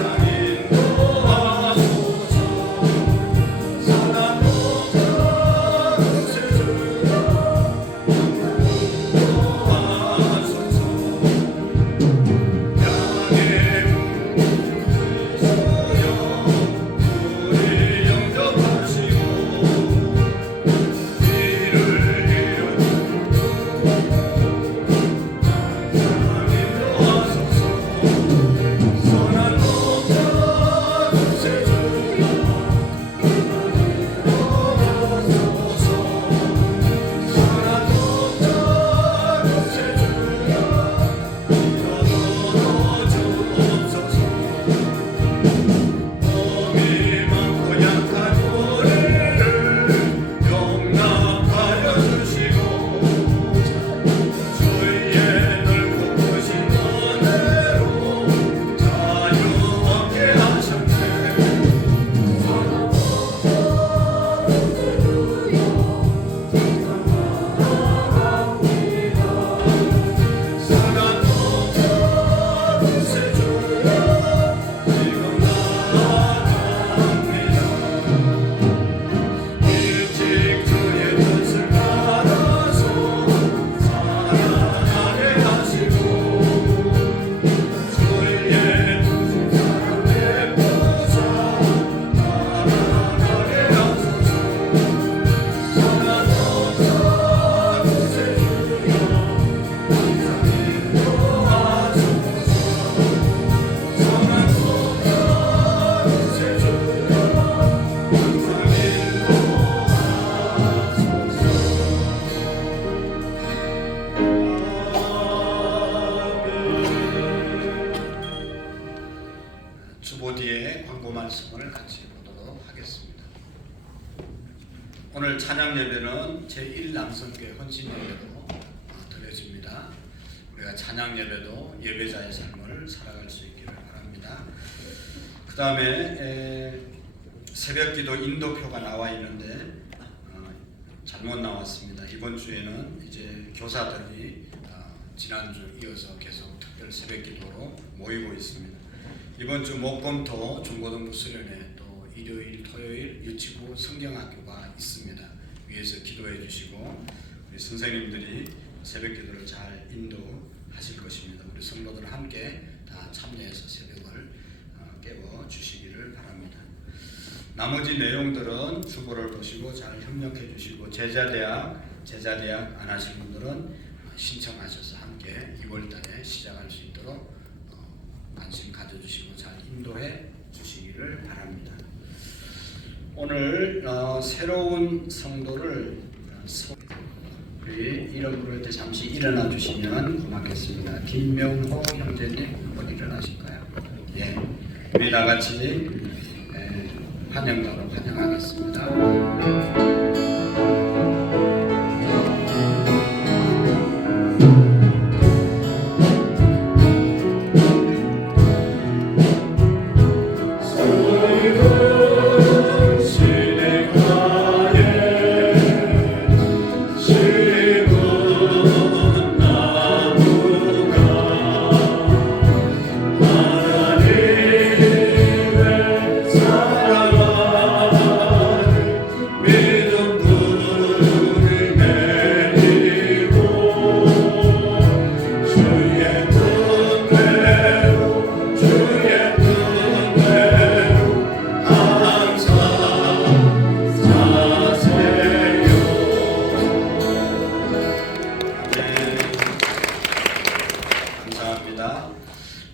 오늘 찬양 예배는 제1 남성교회 헌신 예배로 드려집니다. 우리가 찬양 예배도 예배자의 삶을 살아갈 수 있기를 바랍니다. 그 다음에 새벽기도 인도표가 나와 있는데 잘못 나왔습니다. 이번 주에는 이제 교사들이 지난주 이어서 계속 특별 새벽기도로 모이고 있습니다. 이번 주 목금토 중고등부 수련회 또 일요일 토요일 유치부 성경학교가 있습니다. 위에서 기도해 주시고 우리 선생님들이 새벽기도를 잘 인도하실 것입니다. 우리 성도들 함께 다 참여해서 새벽을 깨워 주시기를 바랍니다. 나머지 내용들은 주보를 보시고 잘 협력해 주시고 제자대학 안 하신 분들은 신청하셔서 함께 2월달에 시작할 수 있도록 관심 가져주시고 잘 인도해 주시기를 바랍니다. 오늘 새로운 성도를 우리 이름 부를 때 잠시 일어나 주시면 고맙겠습니다. 김명호 형제님 한번 일어나실까요? 예, 우리 다 같이 환영가로 환영하겠습니다.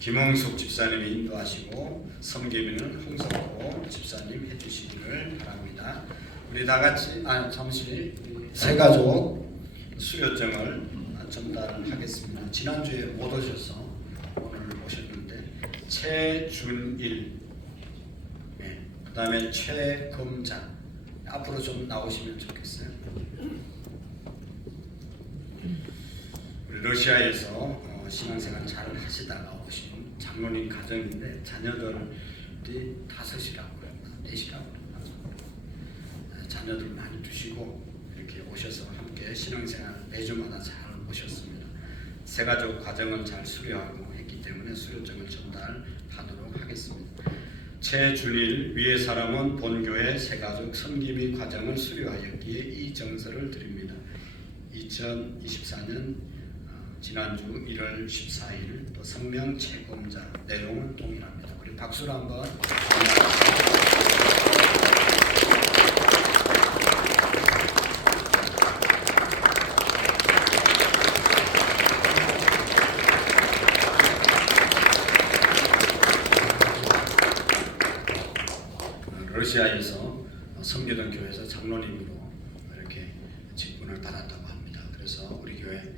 김홍숙 집사님이 인도하시고 섬기는 홍석호 집사님 해주시기를 바랍니다. 우리 다 같이 잠시 새가족 수료증을 전달하겠습니다. 지난주에 못 오셔서 오늘 오셨는데 최준일, 그 다음에 최금자 앞으로 좀 나오시면 좋겠어요. 우리 러시아에서 신앙생활 잘 하시다가 오신 장로님 가정인데 자녀들이 5이라고요, 4이라고 자녀들 많이 두시고 이렇게 오셔서 함께 신앙생활 매주마다 잘 오셨습니다. 새가족 과정을 잘 수료하고 했기 때문에 수료증을 전달하도록 하겠습니다. 최준일 위의 사람은 본교회 새가족 섬김이 과정을 수료하였기에 이 정서를 드립니다. 2024년 지난주 1월 14일 또 성명 채권자 내용은 동일합니다. 우리 박수로 한번 러시아에서 섬기던 교회에서 장로님으로 이렇게 직분을 받았다고 합니다. 그래서 우리 교회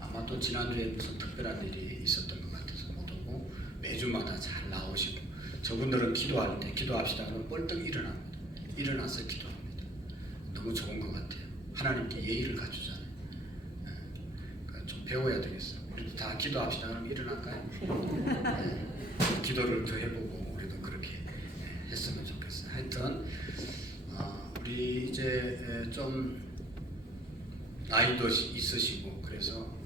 아마 또 지난주에 무슨 특별한 일이 있었던 것 같아서 못 오고 매주마다 잘 나오시고 저분들은 기도할 때 기도합시다 그러면 뻘떡 일어납니다. 일어나서 기도합니다. 너무 좋은 것 같아요. 하나님께 예의를 갖추잖아요. 그러니까 좀 배워야 되겠어요. 우리도 다 기도합시다 그러면 일어날까요? 기도를 더 해보고 우리도 그렇게 했으면 좋겠어요. 하여튼 우리 이제 좀 나이도 있으시고 그래서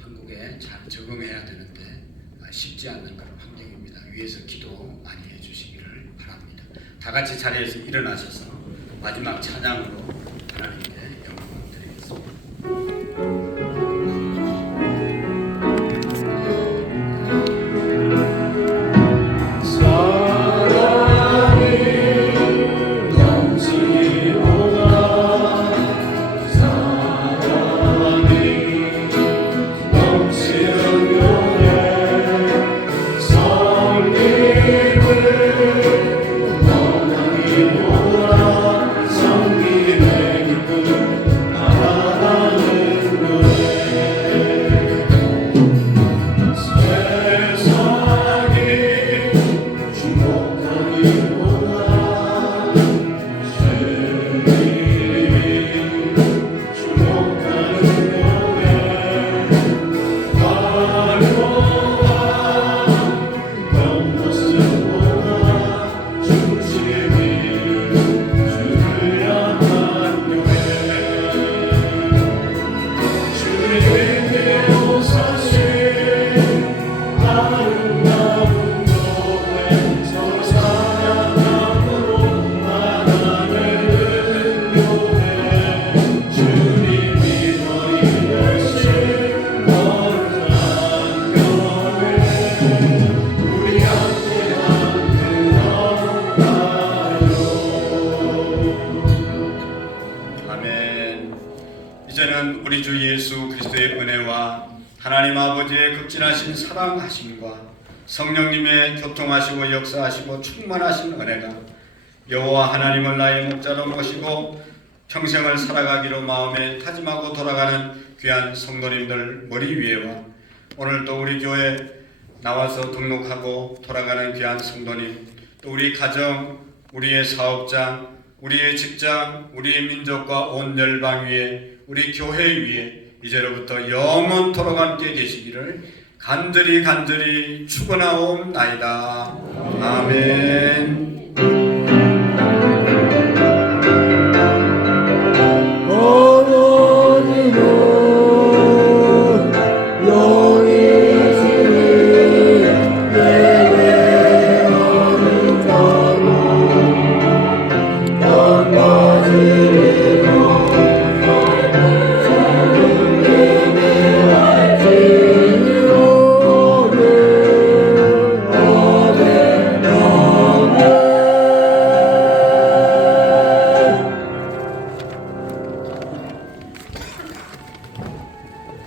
한국에 잘 적응해야 되는데 쉽지 않는 그런 환경입니다. 위에서 기도 많이 해주시기를 바랍니다. 다 같이 자리에서 일어나셔서 마지막 찬양으로 하나님께 영광을 드리겠습니다. 성김의 기쁨 아멘. 이제는 우리 주 예수 그리스도의 은혜와 하나님 아버지의 극진하신 사랑하심과 성령님의 교통하시고 역사하시고 충만하신 은혜가 여호와 하나님을 나의 목자로 모시고 평생을 살아가기로 마음에 다짐하고 돌아가는 귀한 성도님들 머리 위에와 오늘 또 우리 교회 나와서 등록하고 돌아가는 귀한 성도님, 또 우리 가정, 우리의 사업장, 우리의 직장, 우리의 민족과 온 열방 위에, 우리 교회 위에 이제로부터 영원토록 함께 계시기를 간절히 축원하옵나이다. 아멘.